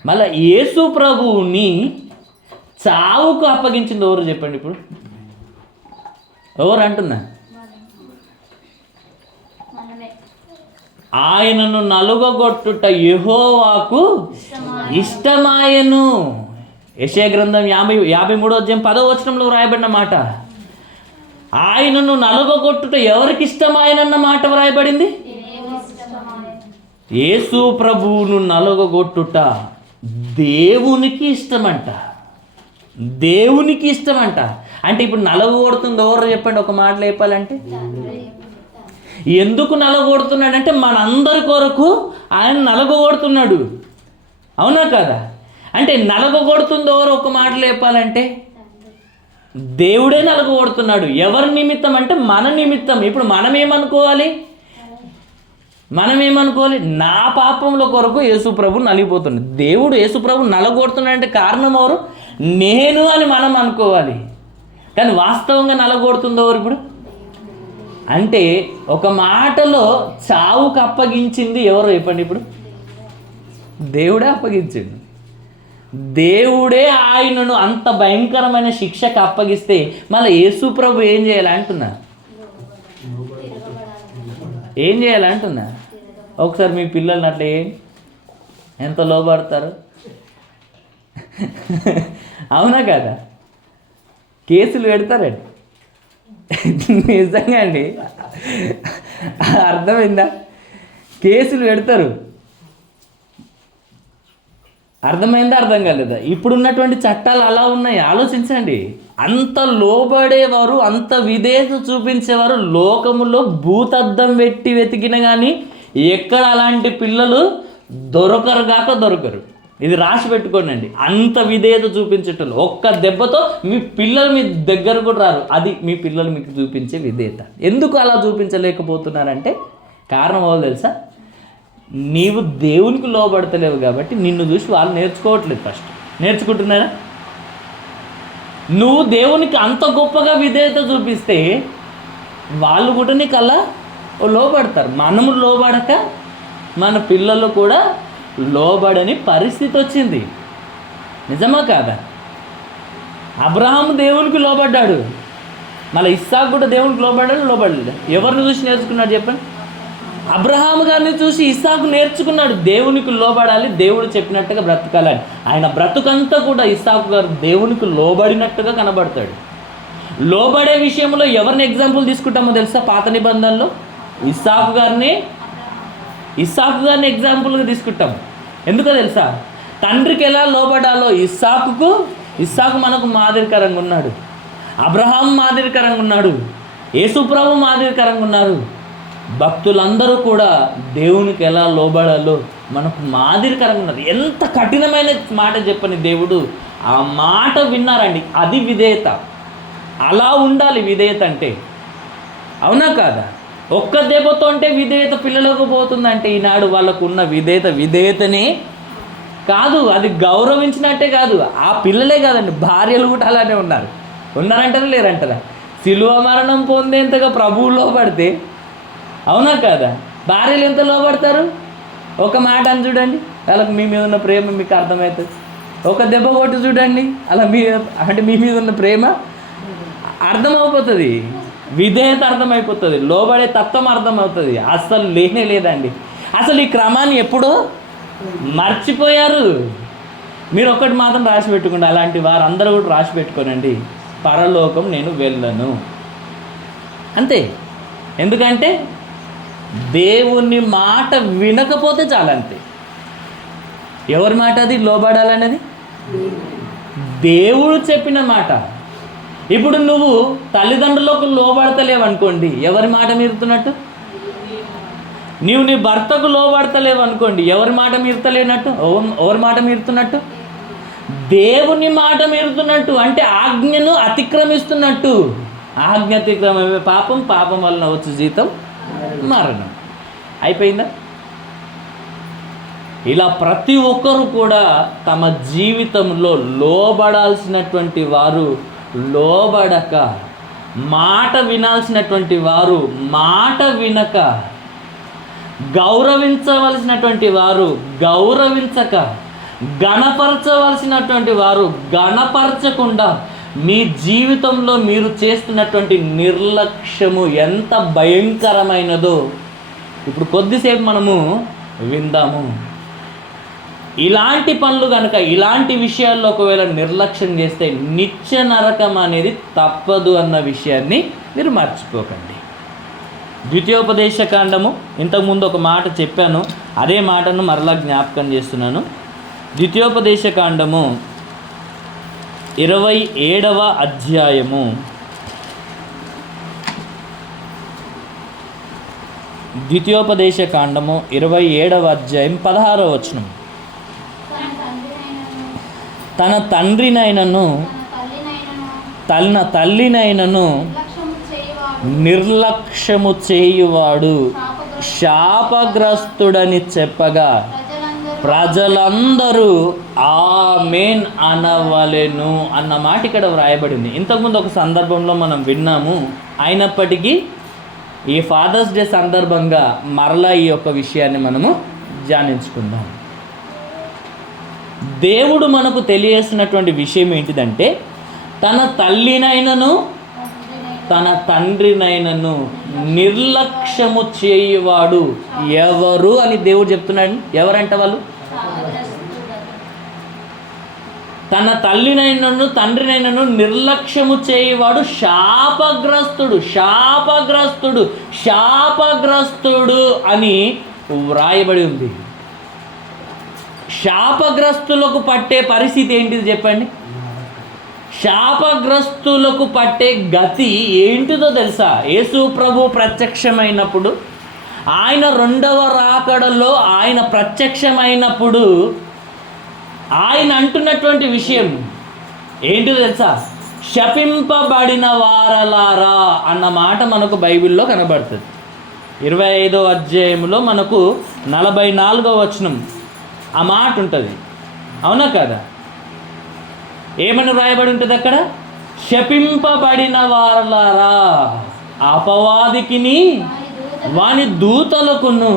మళ్ళీ యేసు ప్రభువుని చావుకు అప్పగించింది ఎవరు చెప్పండి? ఇప్పుడు ఎవరు అంటున్నా? ఆయనను నలుగగొట్టుట యెహోవాకు ఇష్టమాయను. యెషయా గ్రంథం 53:10 వ్రాయబడిన మాట. ఆయనను నలుగగొట్టుట ఎవరికి ఇష్టమాయనన్న మాట వ్రాయబడింది. యేసు ప్రభువును నలుగగొట్టుట దేవునికి ఇష్టమంట. దేవునికి ఇష్టమంట. అంటే ఇప్పుడు నలగొడుతుంది ఎవరు చెప్పండి? ఒక మాటలో చెప్పాలంటే, ఎందుకు నలగొడుతున్నాడంటే మనందరి కొరకు ఆయన నలగొడుతున్నాడు. అవునా కదా? అంటే నలగొడుతుంది ఎవరు? ఒక మాటలో చెప్పాలంటే దేవుడే నలగొడుతున్నాడు. ఎవరి నిమిత్తం అంటే మన నిమిత్తం. ఇప్పుడు మనమేమనుకోవాలి? నా పాపంలో కొరకు యేసుప్రభు నలిగిపోతున్నాడు. దేవుడు యేసుప్రభు నలగొడుతున్నాడంటే కారణం ఎవరు? నేను అని మనం అనుకోవాలి. కానీ వాస్తవంగా నలగొడుతుందో ఎవరు? ఇప్పుడు అంటే ఒక మాటలో చావుకు అప్పగించింది ఎవరు చెప్పండి? ఇప్పుడు దేవుడే అప్పగించింది. దేవుడే ఆయనను అంత భయంకరమైన శిక్షకు అప్పగిస్తే మళ్ళీ యేసుప్రభు ఏం చేయాలంటున్నా? ఒకసారి మీ పిల్లల్ని అట్లా ఎంత లోబడతారు? అవునా కదా? కేసులు పెడతారండి. నిజంగా అండి, అర్థమైందా? కేసులు పెడతారు. అర్థమైందా? అర్థం కాలేదా? ఇప్పుడున్నటువంటి చట్టాలు అలా ఉన్నాయి. ఆలోచించండి. అంత లోబడేవారు, అంత విధేయత చూపించేవారు లోకములో భూతద్దం పెట్టి వెతికిన కానీ ఎక్కడ అలాంటి పిల్లలు దొరకరు. ఇది రాసి పెట్టుకోండి. అంత విధేయత చూపించేటోళ్ళు ఒక్క దెబ్బతో మీ పిల్లలు మీ దగ్గర కూడా రారు. అది మీ పిల్లలు మీకు చూపించే విధేయత. ఎందుకు అలా చూపించలేకపోతున్నారంటే కారణం ఎవరు తెలుసా? నీవు దేవునికి లోబడతలేవు కాబట్టి నిన్ను చూసి వాళ్ళు నేర్చుకోవట్లేదు. ఫస్ట్ నేర్చుకుంటున్నారా? నువ్వు దేవునికి అంత గొప్పగా విధేయత చూపిస్తే వాళ్ళు కూడా నీకు అలా లోబడతారు. మనము లోబడక మన పిల్లలు కూడా లోబడని పరిస్థితి వచ్చింది. నిజమా కాదా? అబ్రహాము దేవునికి లోబడ్డాడు, మళ్ళీ ఇస్సాకు కూడా దేవునికి లోబడలేదు. ఎవరిని చూసి నేర్చుకున్నాడు చెప్పండి? అబ్రహాము గారిని చూసి ఇస్సాకు నేర్చుకున్నాడు. దేవునికి లోబడాలి, దేవుడు చెప్పినట్టుగా బ్రతకాలని. ఆయన బ్రతుకంతా కూడా ఇస్సాకు గారు దేవునికి లోబడినట్టుగా కనబడతాడు. లోబడే విషయంలో ఎవరిని ఎగ్జాంపుల్ తీసుకుంటామో తెలుసా? పాత నిబంధనలో ఇస్సాకు గారిని ఎగ్జాంపుల్గా తీసుకుంటాం. ఎందుకో తెలుసా? తండ్రికి ఎలా లోబడాలో ఇస్సాకు మనకు మాదిరికరంగా ఉన్నాడు. అబ్రహాం మాదిరికరంగా ఉన్నాడు. యేసుప్రభు మాదిరికరంగా ఉన్నారు. భక్తులందరూ కూడా దేవునికి ఎలా లోబడాలో మనకు మాదిరికరంగా ఉన్నారు. ఎంత కఠినమైన మాట చెప్పని దేవుడు ఆ మాట విన్నారండి. అది విధేయత. అలా ఉండాలి విధేయత అంటే. అవునా కాదా? ఒక్క దెబ్బతో అంటే విధేయత పిల్లలకు పోతుందంటే ఈనాడు వాళ్ళకు ఉన్న విధేయతనే కాదు, అది గౌరవించినట్టే కాదు. ఆ పిల్లలే కాదండి, భార్యలు కూడా అలానే ఉన్నారంటారా లేరంటారా? సిలువ మరణం పొందేంతగా ప్రభువు లోబడితే, అవునా కాదా, భార్యలు ఎంత లోబడతారు? ఒక మాట అని చూడండి, వాళ్ళకి మీ మీద ఉన్న ప్రేమ మీకు అర్థమవుతుంది. ఒక దెబ్బ కొట్టి చూడండి, అలా మీ మీద ఉన్న ప్రేమ అర్థమైపోతుంది. విధేయత అర్థమైపోతుంది, లోబడే తత్వం అర్థమవుతుంది. అసలు లేనే లేదండి. అసలు ఈ క్రమాన్ని ఎప్పుడో మర్చిపోయారు. మీరు ఒక్కటి మాత్రం రాసి పెట్టుకోండి, అలాంటి వారు అందరూ కూడా రాసి పెట్టుకోనండి, పరలోకం నేను వెళ్ళను అంతే. ఎందుకంటే దేవుని మాట వినకపోతే చాలంతే. ఎవరి మాట అది లోబడాలనేది? దేవుడు చెప్పిన మాట. ఇప్పుడు నువ్వు తల్లిదండ్రులకు లోబడతలేవు అనుకోండి, ఎవరి మాట మీరుతున్నట్టు? నీవు నీ భర్తకు లోబడతలేవు అనుకోండి, ఎవరి మాట మీరుతలేనట్టు? ఎవరి మాట మీరుతున్నట్టు? దేవుని మాట మీరుతున్నట్టు. అంటే ఆజ్ఞను అతిక్రమిస్తున్నట్టు. ఆజ్ఞ అతిక్రమమే పాపం, పాపం వలన వచ్చు జీతం మరణం. అయిపోయిందా? ఇలా ప్రతి ఒక్కరు కూడా తమ జీవితంలో లోబడాల్సినటువంటి వారు లోబడక, మాట వినాల్సినటువంటి వారు మాట వినక, గౌరవించవలసినటువంటి వారు గౌరవించక, గణపరచవలసినటువంటి వారు గణపరచకుండా మీ జీవితంలో మీరు చేస్తున్నటువంటి నిర్లక్ష్యము ఎంత భయంకరమైనదో ఇప్పుడు కొద్దిసేపు మనము విందాము. ఇలాంటి పనులు కనుక, ఇలాంటి విషయాల్లో ఒకవేళ నిర్లక్ష్యం చేస్తే నిత్య నరకం అనేది తప్పదు అన్న విషయాన్ని మీరు మర్చిపోకండి. ద్వితీయోపదేశకాండము, ఇంతకుముందు ఒక మాట చెప్పాను, అదే మాటను మరలా జ్ఞాపకం చేస్తున్నాను. ద్వితీయోపదేశకాండము 27వ అధ్యాయము 27వ అధ్యాయం 16వ వచనం. తన తండ్రినైనను తన తల్లినైనను నిర్లక్ష్యము చేయువాడు శాపగ్రస్తుడని చెప్పగా ప్రజలందరూ ఆమేన్ అనవలెను అన్న మాట ఇక్కడ వ్రాయబడింది. ఇంతకుముందు ఒక సందర్భంలో మనం విన్నాము. అయినప్పటికీ ఈ ఫాదర్స్ డే సందర్భంగా మరలా ఈ యొక్క విషయాన్ని మనము ధ్యానించుకుందాం. దేవుడు మనకు తెలియజేసినటువంటి విషయం ఏంటిదంటే, తన తల్లినైనను తన తండ్రినైనను నిర్లక్ష్యము చేయువాడు ఎవరు అని దేవుడు చెప్తున్నాడు. ఎవరంట వాళ్ళు? తన తల్లినైనను తండ్రినైనను నిర్లక్ష్యము చేయువాడు శాపగ్రస్తుడు, శాపగ్రస్తుడు, శాపగ్రస్తుడు అని వ్రాయబడి ఉంది. శాపగ్రస్తులకు పట్టే పరిస్థితి ఏంటిది చెప్పండి? శాపగ్రస్తులకు పట్టే గతి ఏంటిదో తెలుసా? యేసు ప్రభు ప్రత్యక్షమైనప్పుడు, ఆయన రెండవ రాకడలో ఆయన ప్రత్యక్షమైనప్పుడు ఆయన అంటున్నటువంటి విషయం ఏంటిదో తెలుసా? శపింపబడిన వారలారా అన్న మాట మనకు బైబిల్లో కనబడుతుంది. 25వ అధ్యాయంలో మనకు 44వ వచనం ఆ మాట ఉంటుంది. అవునా కదా? ఏమని రాయబడి ఉంటుంది అక్కడ? శపింపబడిన వారలారా, అపవాదికిని వాని దూతలకును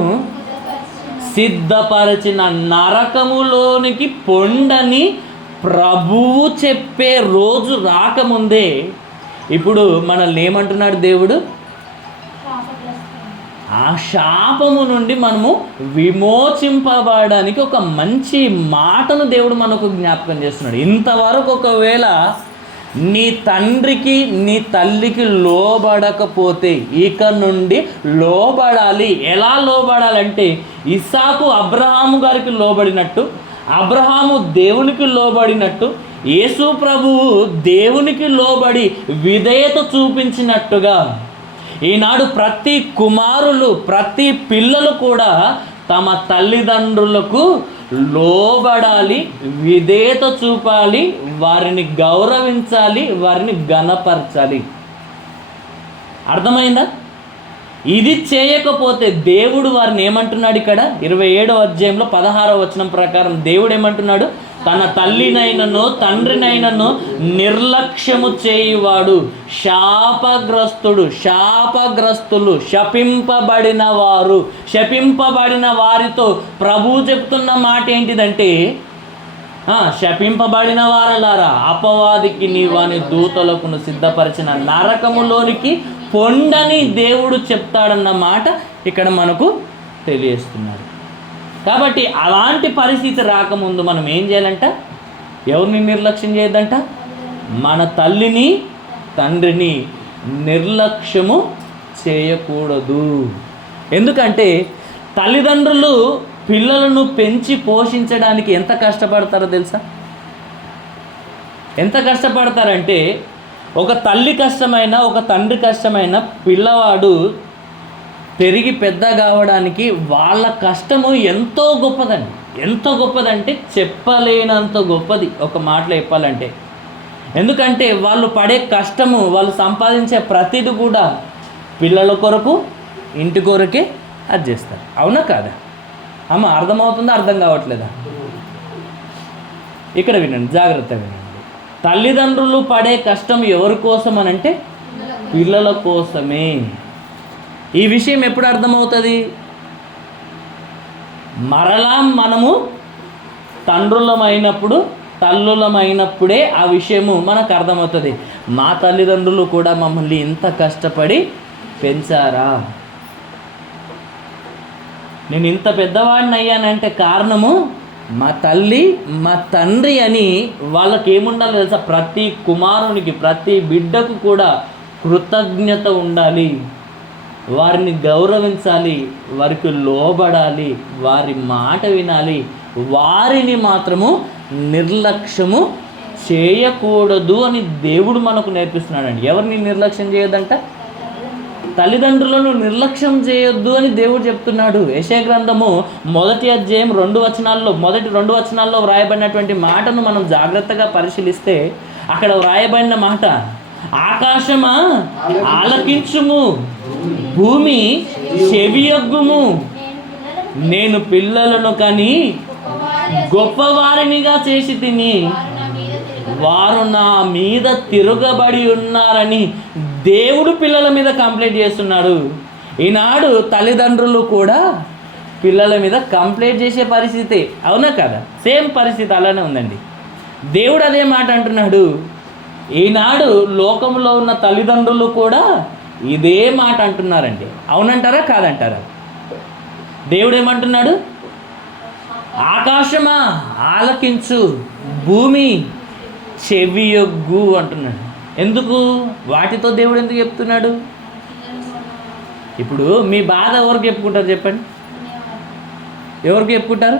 సిద్ధపరచిన నరకములోనికి పొండని ప్రభువు చెప్పే రోజు రాకముందే ఇప్పుడు మనల్ని ఏమంటున్నాడు దేవుడు? ఆ శాపము నుండి మనము విమోచింపబడడానికి ఒక మంచి మాటను దేవుడు మనకు జ్ఞాపకం చేస్తున్నాడు. ఇంతవరకు ఒకవేళ నీ తండ్రికి నీ తల్లికి లోబడకపోతే ఇక నుండి లోబడాలి. ఎలా లోబడాలంటే, ఇస్సాకు అబ్రహాము గారికి లోబడినట్టు, అబ్రహాము దేవునికి లోబడినట్టు, యేసు ప్రభువు దేవునికి లోబడి విధేయత చూపించినట్టుగా ఈనాడు ప్రతి కుమారులు, ప్రతి పిల్లలు కూడా తమ తల్లిదండ్రులకు లోబడాలి, విధేయత చూపాలి, వారిని గౌరవించాలి, వారిని ఘనపరచాలి. అర్థమైందా? ఇది చేయకపోతే దేవుడు వారిని ఏమంటున్నాడు? ఇక్కడ 27వ అధ్యాయంలో 16వ వచనం ప్రకారం దేవుడు ఏమంటున్నాడు? తన తల్లినైనను తండ్రినైనను నిర్లక్ష్యము చేయువాడు శాపగ్రస్తుడు, శాపగ్రస్తులు, శపింపబడిన వారు. శపింపబడిన వారితో ప్రభువు చెప్తున్న మాట ఏంటిదంటే, శపింపబడిన వారలారా, అపవాదికి నీ వాని దూతలకును సిద్ధపరిచిన నరకములోనికి పొండని దేవుడు చెప్తాడన్న మాట ఇక్కడ మనకు తెలియజేస్తున్నాడు. కాబట్టి అలాంటి పరిస్థితి రాకముందు మనం ఏం చేయాలంట? ఎవరిని నిర్లక్ష్యం చేయొద్దంట? మన తల్లిని తండ్రిని నిర్లక్ష్యము చేయకూడదు. ఎందుకంటే తల్లిదండ్రులు పిల్లలను పెంచి పోషించడానికి ఎంత కష్టపడతారో తెలుసా? ఎంత కష్టపడతారంటే ఒక తల్లి కష్టమైన ఒక తండ్రి కష్టమైన పిల్లవాడు పెరిగి పెద్ద కావడానికి వాళ్ళ కష్టము ఎంతో గొప్పదండి. ఎంత గొప్పదంటే చెప్పలేనంత గొప్పది ఒక మాటలో చెప్పాలంటే. ఎందుకంటే వాళ్ళు పడే కష్టము, వాళ్ళు సంపాదించే ప్రతిది కూడా పిల్లల కొరకు, ఇంటి కొరకే అది చేస్తారు. అవునా కాదా? అమ్మ, అర్థమవుతుందా? అర్థం కావట్లేదా? ఇక్కడ వినండి, జాగ్రత్తగా వినండి. తల్లిదండ్రులు పడే కష్టం ఎవరి కోసం అని అంటే పిల్లల కోసమే. ఈ విషయం ఎప్పుడు అర్థమవుతుంది? మరలా మనము తండ్రులమైనప్పుడు, తల్లులమైనప్పుడే ఆ విషయము మనకు అర్థమవుతుంది. మా తల్లిదండ్రులు కూడా మమ్మల్ని ఇంత కష్టపడి పెంచారా, నేను ఇంత పెద్దవాడిని అయ్యానంటే కారణము మా తల్లి మా తండ్రి అని వాళ్ళకి ఏముండాలి తెలుసా? ప్రతి కుమారునికి, ప్రతి బిడ్డకు కూడా కృతజ్ఞత ఉండాలి. వారిని గౌరవించాలి, వారికి లోబడాలి, వారి మాట వినాలి. వారిని మాత్రము నిర్లక్ష్యము చేయకూడదు అని దేవుడు మనకు నేర్పిస్తున్నాడండి. ఎవరిని నిర్లక్ష్యం చేయొద్దంట? తల్లిదండ్రులను నిర్లక్ష్యం చేయొద్దు అని దేవుడు చెప్తున్నాడు. యెషయా గ్రంథము 1వ అధ్యాయం 2 వచనాల్లో, మొదటి 2 వచనాల్లో వ్రాయబడినటువంటి మాటను మనం జాగ్రత్తగా పరిశీలిస్తే అక్కడ వ్రాయబడిన మాట, ఆకాశమా ఆలకించుము, భూమి చెవియొగ్గుము, నేను పిల్లలను కని గొప్పవారినిగా చేసి తిని వారు నా మీద తిరగబడి ఉన్నారని దేవుడు పిల్లల మీద కంప్లైంట్ చేస్తున్నాడు. ఈనాడు తల్లిదండ్రులు కూడా పిల్లల మీద కంప్లైంట్ చేసే పరిస్థితి. అవునా కదా? సేమ్ పరిస్థితి అలానే ఉందండి. దేవుడు అదే మాట అంటున్నాడు. ఈనాడు లోకంలో ఉన్న తల్లిదండ్రులు కూడా ఇదే మాట అంటున్నారండి. అవునంటారా కాదంటారా? దేవుడు ఏమంటున్నాడు? ఆకాశమా ఆలకించు, భూమి చెవియొగ్గు అంటున్నాడు. ఎందుకు? వాటితో దేవుడు ఎందుకు చెప్తున్నాడు? ఇప్పుడు మీ బాధ ఎవరికి చెప్పుకుంటారు చెప్పండి? ఎవరికి చెప్పుకుంటారు?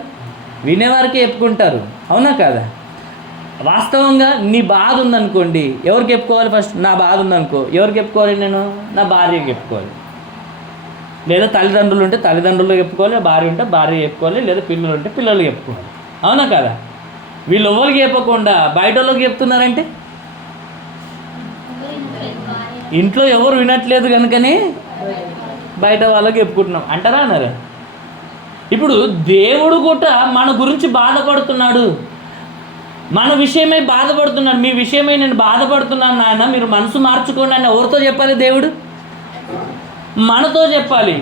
వినేవారికి చెప్పుకుంటారు. అవునా కాదా? వాస్తవంగా నీ బాధ ఉందనుకోండి, ఎవరికి చెప్పుకోవాలి? ఫస్ట్ నా బాధ ఉందనుకో, ఎవరికి చెప్పుకోవాలి? నేను నా భార్యకి చెప్పుకోవాలి. లేదా తల్లిదండ్రులు ఉంటే తల్లిదండ్రులు చెప్పుకోవాలి, భార్య ఉంటే భార్య చెప్పుకోవాలి, లేదా పిల్లలు ఉంటే పిల్లలు చెప్పుకోవాలి. అవునా కదా? వీళ్ళు ఎవరికి చెప్పకుండా బయట వాళ్ళకి చెప్తున్నారంటే ఇంట్లో ఎవరు వినట్లేదు కనుకనే బయట వాళ్ళకి చెప్పుకుంటున్నాం అంటారా అన్నారా? ఇప్పుడు దేవుడు కూడా మన గురించి బాధపడుతున్నాడు, మన విషయమై బాధపడుతున్నాడు. మీ విషయమై నేను బాధపడుతున్నాను నాయన, మీరు మనసు మార్చుకోండి అని ఎవరితో చెప్పాలి? దేవుడు మనతో చెప్పాలి.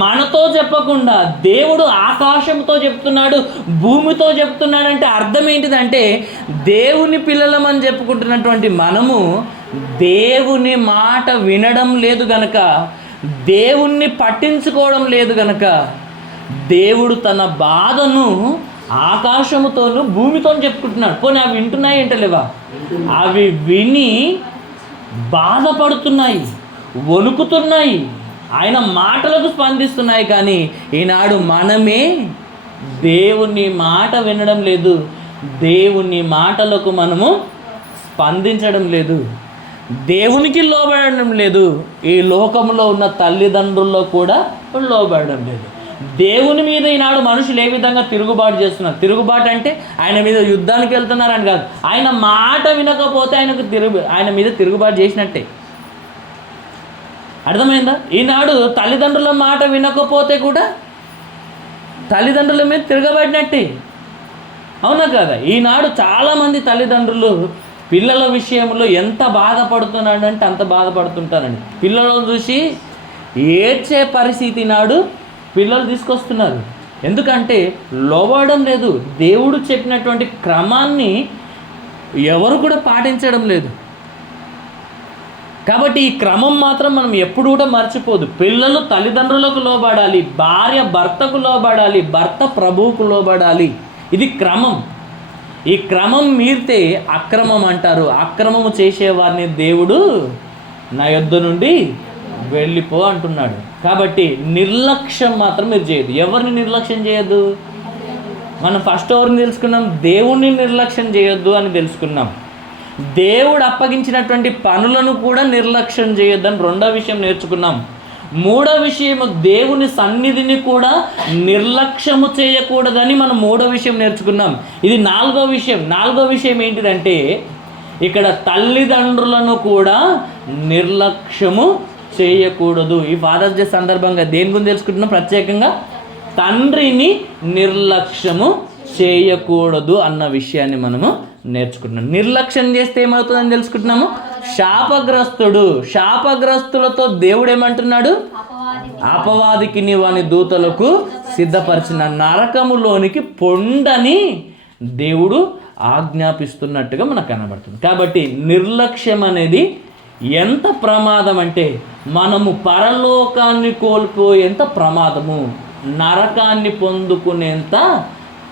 మనతో చెప్పకుండా దేవుడు ఆకాశంతో చెప్తున్నాడు, భూమితో చెప్తున్నాడంటే అర్థం ఏంటిదంటే దేవుని పిల్లలమని చెప్పుకుంటున్నటువంటి మనము దేవుని మాట వినడం లేదు గనక, దేవుణ్ణి పట్టించుకోవడం లేదు గనక దేవుడు తన బాధను ఆకాశముతోనూ భూమితో చెప్పుకుంటున్నాడు. పోనీ అవి వింటున్నాయి ఏంటలేవా? అవి విని బాధపడుతున్నాయి, వణుకుతున్నాయి, ఆయన మాటలకు స్పందిస్తున్నాయి. కానీ ఈనాడు మనమే దేవుని మాట వినడం లేదు, దేవుని మాటలకు మనము స్పందించడం లేదు, దేవునికి లోబడడం లేదు. ఈ లోకంలో ఉన్న తల్లిదండ్రుల్లో కూడా లోబడడం లేదు. దేవుని మీద ఈనాడు మనుషులు ఏ విధంగా తిరుగుబాటు చేస్తున్నారు? తిరుగుబాటు అంటే ఆయన మీద యుద్ధానికి వెళ్తున్నారని కాదు, ఆయన మాట వినకపోతే ఆయన మీద తిరుగుబాటు చేసినట్టే. అర్థమైందా? ఈనాడు తల్లిదండ్రుల మాట వినకపోతే కూడా తల్లిదండ్రుల మీద తిరగబడినట్టే. అవునా కదా? ఈనాడు చాలామంది తల్లిదండ్రులు పిల్లల విషయంలో ఎంత బాధపడుతున్నాడంటే అంత బాధపడుతుంటారండి. పిల్లలను చూసి ఏడ్చే పరిస్థితి నాడు పిల్లలు తీసుకొస్తున్నారు. ఎందుకంటే లోబడడం లేదు, దేవుడు చెప్పినటువంటి క్రమాన్ని ఎవరు కూడా పాటించడం లేదు. కాబట్టి ఈ క్రమం మాత్రం మనం ఎప్పుడు కూడా మర్చిపోదు. పిల్లలు తల్లిదండ్రులకు లోబడాలి, భార్య భర్తకు లోబడాలి, భర్త ప్రభువుకు లోబడాలి. ఇది క్రమం. ఈ క్రమం మీరితే అక్రమం అంటారు. అక్రమము చేసేవారిని దేవుడు నా యొద్ద నుండి వెళ్ళిపో అంటున్నాడు. కాబట్టి నిర్లక్ష్యం మాత్రం మీరు చేయొద్దు. ఎవరిని నిర్లక్ష్యం చేయొద్దు? మనం ఫస్ట్ ఎవరిని తెలుసుకున్నాం? దేవుణ్ణి నిర్లక్ష్యం చేయొద్దు అని తెలుసుకున్నాం. దేవుడు అప్పగించినటువంటి పనులను కూడా నిర్లక్ష్యం చేయొద్దని రెండో విషయం నేర్చుకున్నాం. మూడో విషయం, దేవుని సన్నిధిని కూడా నిర్లక్ష్యము చేయకూడదని మనం మూడో విషయం నేర్చుకున్నాం. ఇది నాలుగో విషయం. నాలుగో విషయం ఏంటిదంటే, ఇక్కడ తల్లిదండ్రులను కూడా నిర్లక్ష్యము చేయకూడదు. ఈ ఫాదర్స్ డే సందర్భంగా దేని గురించి తెలుసుకుంటున్నాం? ప్రత్యేకంగా తండ్రిని నిర్లక్ష్యము చేయకూడదు అన్న విషయాన్ని మనము నేర్చుకుంటున్నాం. నిర్లక్ష్యం చేస్తే ఏమవుతుందని తెలుసుకుంటున్నాము? శాపగ్రస్తుడు. శాపగ్రస్తులతో దేవుడు ఏమంటున్నాడు? అపవాదికి వాని దూతలకు సిద్ధపరిచిన నరకములోనికి పొండని దేవుడు ఆజ్ఞాపిస్తున్నట్టుగా మనకు కనబడుతుంది. కాబట్టి నిర్లక్ష్యం అనేది ఎంత ప్రమాదం అంటే, మనము పరలోకాన్ని కోల్పోయేంత ప్రమాదము, నరకాన్ని పొందుకునేంత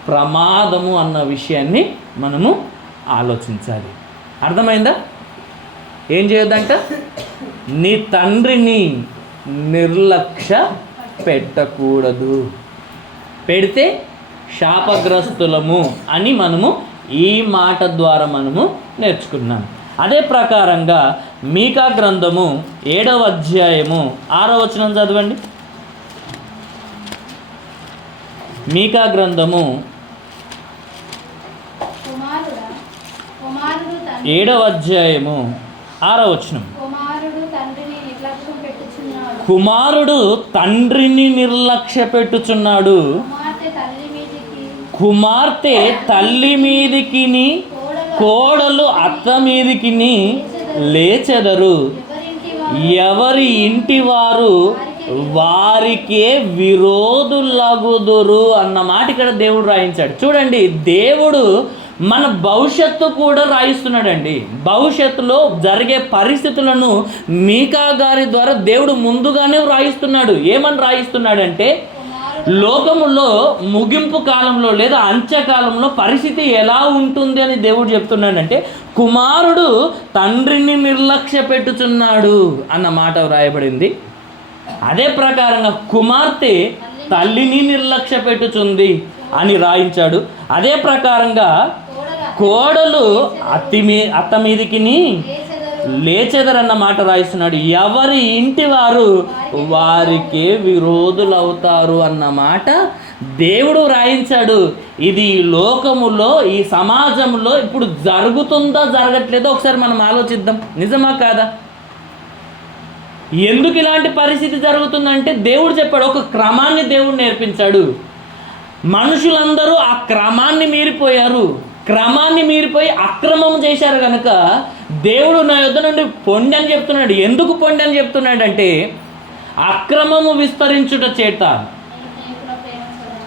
ప్రమాదము అన్న విషయాన్ని మనము ఆలోచించాలి. అర్థమైందా? ఏం చేయొద్దంట? నీ తండ్రిని నిర్లక్ష్య పెట్టకూడదు. పెడితే శాపగ్రస్తులము అని మనము ఈ మాట ద్వారా మనము నేర్చుకున్నాం. అదే ప్రకారంగా మీకా గ్రంథము 7వ అధ్యాయము 6వ వచనం చదవండి. మీకా గ్రంథము 7వ అధ్యాయము 6వ వచనం. కుమారుడు తండ్రిని నిర్లక్ష్య పెట్టుచున్నాడు, కుమార్తె తల్లి మీదికిని కోడలు అత్త మీదికిని లేచెదరు, ఎవరి ఇంటి వారు వారికే విరోధులగుదురు అన్న మాట ఇక్కడ దేవుడు రాయించాడు. చూడండి, దేవుడు మన భవిష్యత్తు కూడా రాయిస్తున్నాడండి. భవిష్యత్తులో జరిగే పరిస్థితులను మీకా గారి ద్వారా దేవుడు ముందుగానే రాయిస్తున్నాడు. ఏమని రాయిస్తున్నాడంటే, లోకములో ముగింపు కాలంలో లేదా అంత్యకాలంలో పరిస్థితి ఎలా ఉంటుంది అని దేవుడు చెప్తున్నాడంటే, కుమారుడు తండ్రిని నిర్లక్ష్య పెట్టుచున్నాడు అన్న మాట వ్రాయబడింది. అదే ప్రకారంగా కుమార్తె తల్లిని నిర్లక్ష్య పెట్టుచుంది అని రాయించాడు. అదే ప్రకారంగా కోడలు అత్త మీదికి లేచెదరన్న మాట రాయిస్తున్నాడు. ఎవరి ఇంటి వారు వారికే విరోధులు అవుతారు అన్న మాట దేవుడు రాయించాడు. ఇది ఈ లోకములో, ఈ సమాజంలో ఇప్పుడు జరుగుతుందో జరగట్లేదో ఒకసారి మనం ఆలోచిద్దాం. నిజమా కాదా? ఎందుకు ఇలాంటి పరిస్థితి జరుగుతుందంటే దేవుడు చెప్పాడు, ఒక క్రమాన్ని దేవుడు నేర్పించాడు. మనుషులందరూ ఆ క్రమాన్ని మీరిపోయారు. క్రమాన్ని మీరిపోయి అక్రమం చేశారు కనుక దేవుడు నా యొద్ద నుండి పొండి అని చెప్తున్నాడు. ఎందుకు పొండి అని చెప్తున్నాడంటే, అక్రమము విస్తరించుట చేత.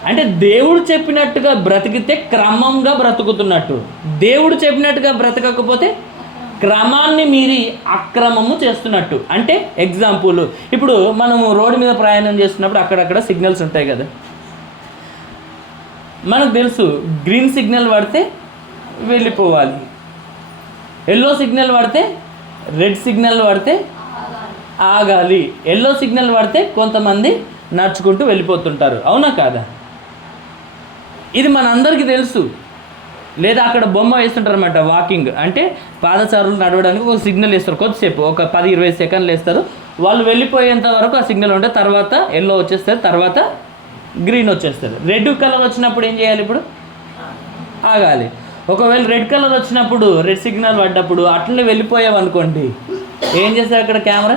అంటే దేవుడు చెప్పినట్టుగా బ్రతికితే క్రమంగా బ్రతుకుతున్నట్టు, దేవుడు చెప్పినట్టుగా బ్రతకకపోతే క్రమాన్ని మీరి అక్రమము చేస్తున్నట్టు. అంటే ఎగ్జాంపుల్, ఇప్పుడు మనము రోడ్డు మీద ప్రయాణం చేస్తున్నప్పుడు అక్కడక్కడ సిగ్నల్స్ ఉంటాయి కదా. మనకు తెలుసు, గ్రీన్ సిగ్నల్ పడితే వెళ్ళిపోవాలి, ఎల్లో సిగ్నల్ పడితే, రెడ్ సిగ్నల్ పడితే ఆగాలి, ఎల్లో సిగ్నల్ పడితే కొంతమంది నడుచుకుంటూ వెళ్ళిపోతుంటారు. అవునా కాదా? ఇది మనందరికీ తెలుసు. లేదా అక్కడ బొమ్మ వేస్తుంటారు అన్నమాట, వాకింగ్ అంటే పాదచారులు నడవడానికి ఒక సిగ్నల్ వేస్తారు. కొద్దిసేపు ఒక 10-20 సెకండ్లు వేస్తారు. వాళ్ళు వెళ్ళిపోయేంత వరకు ఆ సిగ్నల్ ఉంటే తర్వాత ఎల్లో వచ్చేస్తుంది, తర్వాత గ్రీన్ వచ్చేస్తుంది. రెడ్ కలర్ వచ్చినప్పుడు ఏం చేయాలి? ఇప్పుడు ఆగాలి. ఒకవేళ రెడ్ కలర్ వచ్చినప్పుడు, రెడ్ సిగ్నల్ పడ్డప్పుడు అట్లనే వెళ్ళిపోయావనుకోండి, ఏం చేస్తారు? అక్కడ కెమెరా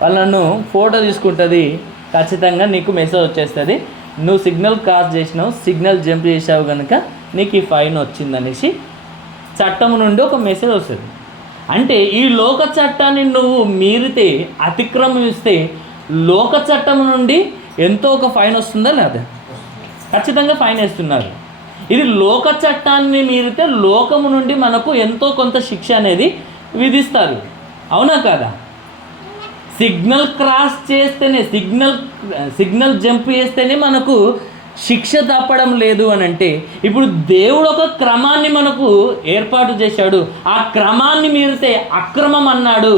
వాళ్ళను ఫోటో తీసుకుంటుంది. ఖచ్చితంగా నీకు మెసేజ్ వచ్చేస్తుంది, నువ్వు సిగ్నల్ క్రాస్ చేసినావు, సిగ్నల్ జంప్ చేసావు కనుక నీకు ఈ ఫైన్ వచ్చిందనేసి చట్టం నుండి ఒక మెసేజ్ వస్తుంది. అంటే ఈ లోక చట్టాన్ని నువ్వు మీరితే, అతిక్రమిస్తే లోక చట్టం నుండి ఎంతో ఒక ఫైన్ వస్తుందా లేదా? ఖచ్చితంగా ఫైన్ వేస్తున్నారు. ఇది లోక చట్టాన్ని మీరితే లోకము నుండి మనకు ఎంతో కొంత శిక్ష అనేది విధిస్తారు. అవునా కాదా? సిగ్నల్ క్రాస్ చేస్తేనే, సిగ్నల్ జంప్ చేస్తేనే మనకు శిక్ష తప్పడం లేదు అని అంటే, ఇప్పుడు దేవుడు ఒక క్రమాన్ని మనకు ఏర్పాటు చేశాడు. ఆ క్రమాన్ని మీరితే అక్రమం అన్నాడు.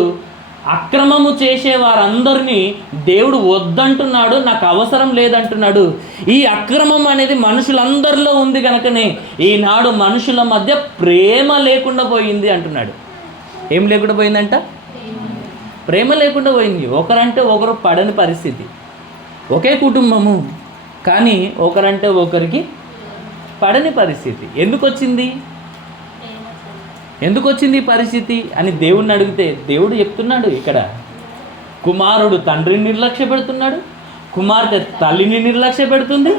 అక్రమము చేసే వారందరినీ దేవుడు వద్దంటున్నాడు, నాకు అవసరం లేదంటున్నాడు. ఈ అక్రమం అనేది మనుషులందరిలో ఉంది కనుకనే ఈనాడు మనుషుల మధ్య ప్రేమ లేకుండా పోయింది అంటున్నాడు. ఏం లేకుండా పోయిందంట? ప్రేమ లేకుండా పోయింది. ఒకరంటే ఒకరు పడని పరిస్థితి. ఒకే కుటుంబము, కానీ ఒకరంటే ఒకరికి పడని పరిస్థితి. ఎందుకు వచ్చింది ఈ పరిస్థితి అని దేవుడిని అడిగితే దేవుడు చెప్తున్నాడు, ఇక్కడ కుమారుడు తండ్రిని నిర్లక్ష్య పెడుతున్నాడు, కుమార్తె తల్లిని నిర్లక్ష్య పెడుతుంది,